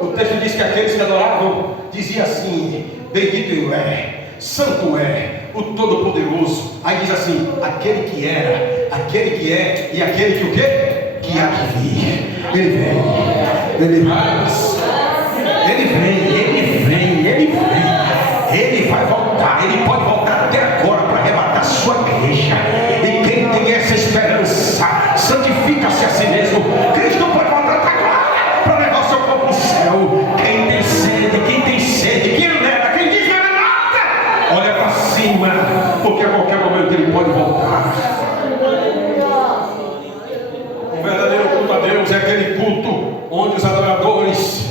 o texto diz que aqueles que adoravam diziam assim: bendito é, santo é o Todo-Poderoso. Aí diz assim: aquele que era, aquele que é e aquele que o quê? Que há de vir. Ele vem, Ele vai, Ele vem, Ele vem, Ele vem. Ele vai voltar, Ele pode voltar até agora para arrebatar a sua igreja. E quem tem essa esperança, santifica-se a si mesmo. Cristo pode voltar até agora para levar o seu corpo ao céu. Quem tem sede, quem leva, quem diz que não é nada, olha para cima, porque a qualquer momento Ele pode voltar. O verdadeiro culto a Deus é aquele culto onde os adoradores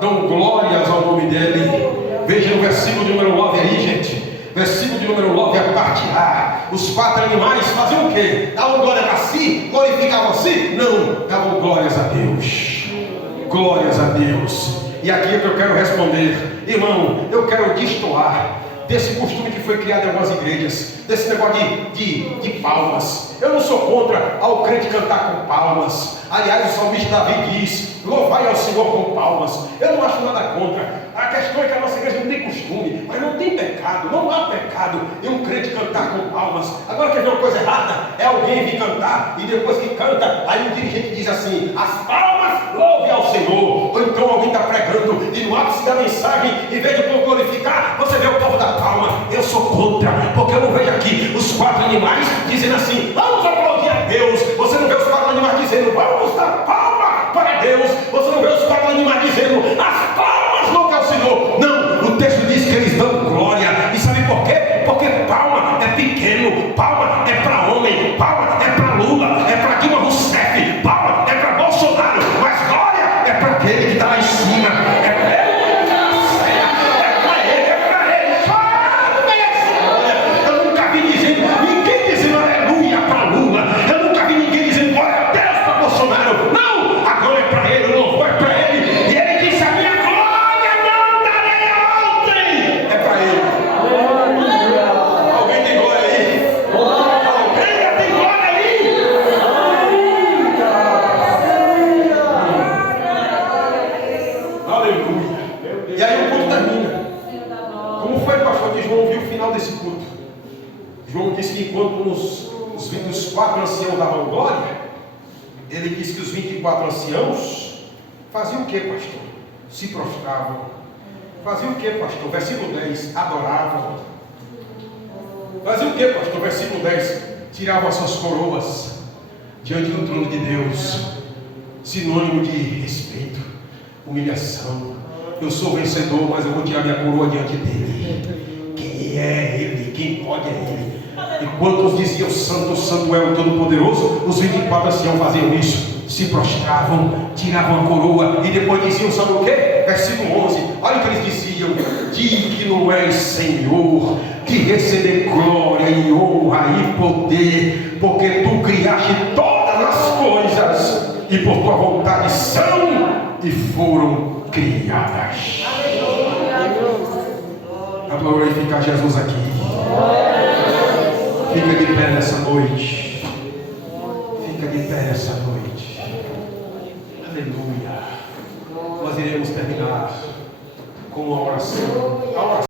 dão glórias ao nome dEle. Veja no versículo de número 9 aí, gente. Versículo de número 9, a parte A. Os 4 animais faziam o quê? Davam glória para si? Glorificavam a si? Não, davam glórias a Deus. Glórias a Deus. E aqui é que eu quero responder. Irmão, eu quero destoar desse costume que foi criado em algumas igrejas, desse negócio de palmas. Eu não sou contra ao crente cantar com palmas. Aliás, o salmista Davi diz: louvai ao Senhor com palmas. Eu não acho nada contra. A questão é que a nossa igreja não tem costume, mas não tem pecado, não há pecado em um crente cantar com palmas. Agora, quer ver uma coisa errada? É alguém vir cantar e depois que canta, aí o dirigente diz assim: as palmas louve ao Senhor. Ou então alguém está pregando e no ápice da mensagem, em vez de glorificar, você vê o povo da palma. Eu sou contra, porque eu não vejo aqui os 4 animais dizendo assim: vamos aplaudir a Deus. Você não vê os 4 animais dizendo: vamos dar palma para Deus. Você não vê os 4 animais dizendo: as palmas louve ao Senhor. Não, o texto diz que eles dão glória. E sabe por quê? Porque palma é pequeno, palma é para homem, palma é para Lula, é para Dilma Rousseff, palma é para Bolsonaro, mas glória é para aquele que está lá em cima, é para ele, é para ele, só que João viu o final desse culto. João disse que enquanto os 4 anciãos davam glória, ele disse que os 24 anciãos faziam o que, pastor? Se prostravam. Faziam o que, pastor? Versículo 10, adoravam. Faziam o que, pastor? Versículo 10, tiravam as suas coroas diante do trono de Deus. Sinônimo de respeito, humilhação. Eu sou vencedor, mas eu vou tirar minha coroa diante dele. Quem é ele? Quem pode é ele? E quantos diziam santo, santo é o Todo-Poderoso, os 24 anciãos faziam isso, se prostravam, tiravam a coroa e depois diziam, sabe o que? Versículo 11, olha o que eles diziam: digno és, Senhor, de receber glória e honra e poder, porque tu criaste todas as coisas e por tua vontade são e foram criadas. A glorificar Jesus aqui. Fica de pé nessa noite. Fica de pé nessa noite. Aleluia. Nós iremos terminar com uma oração.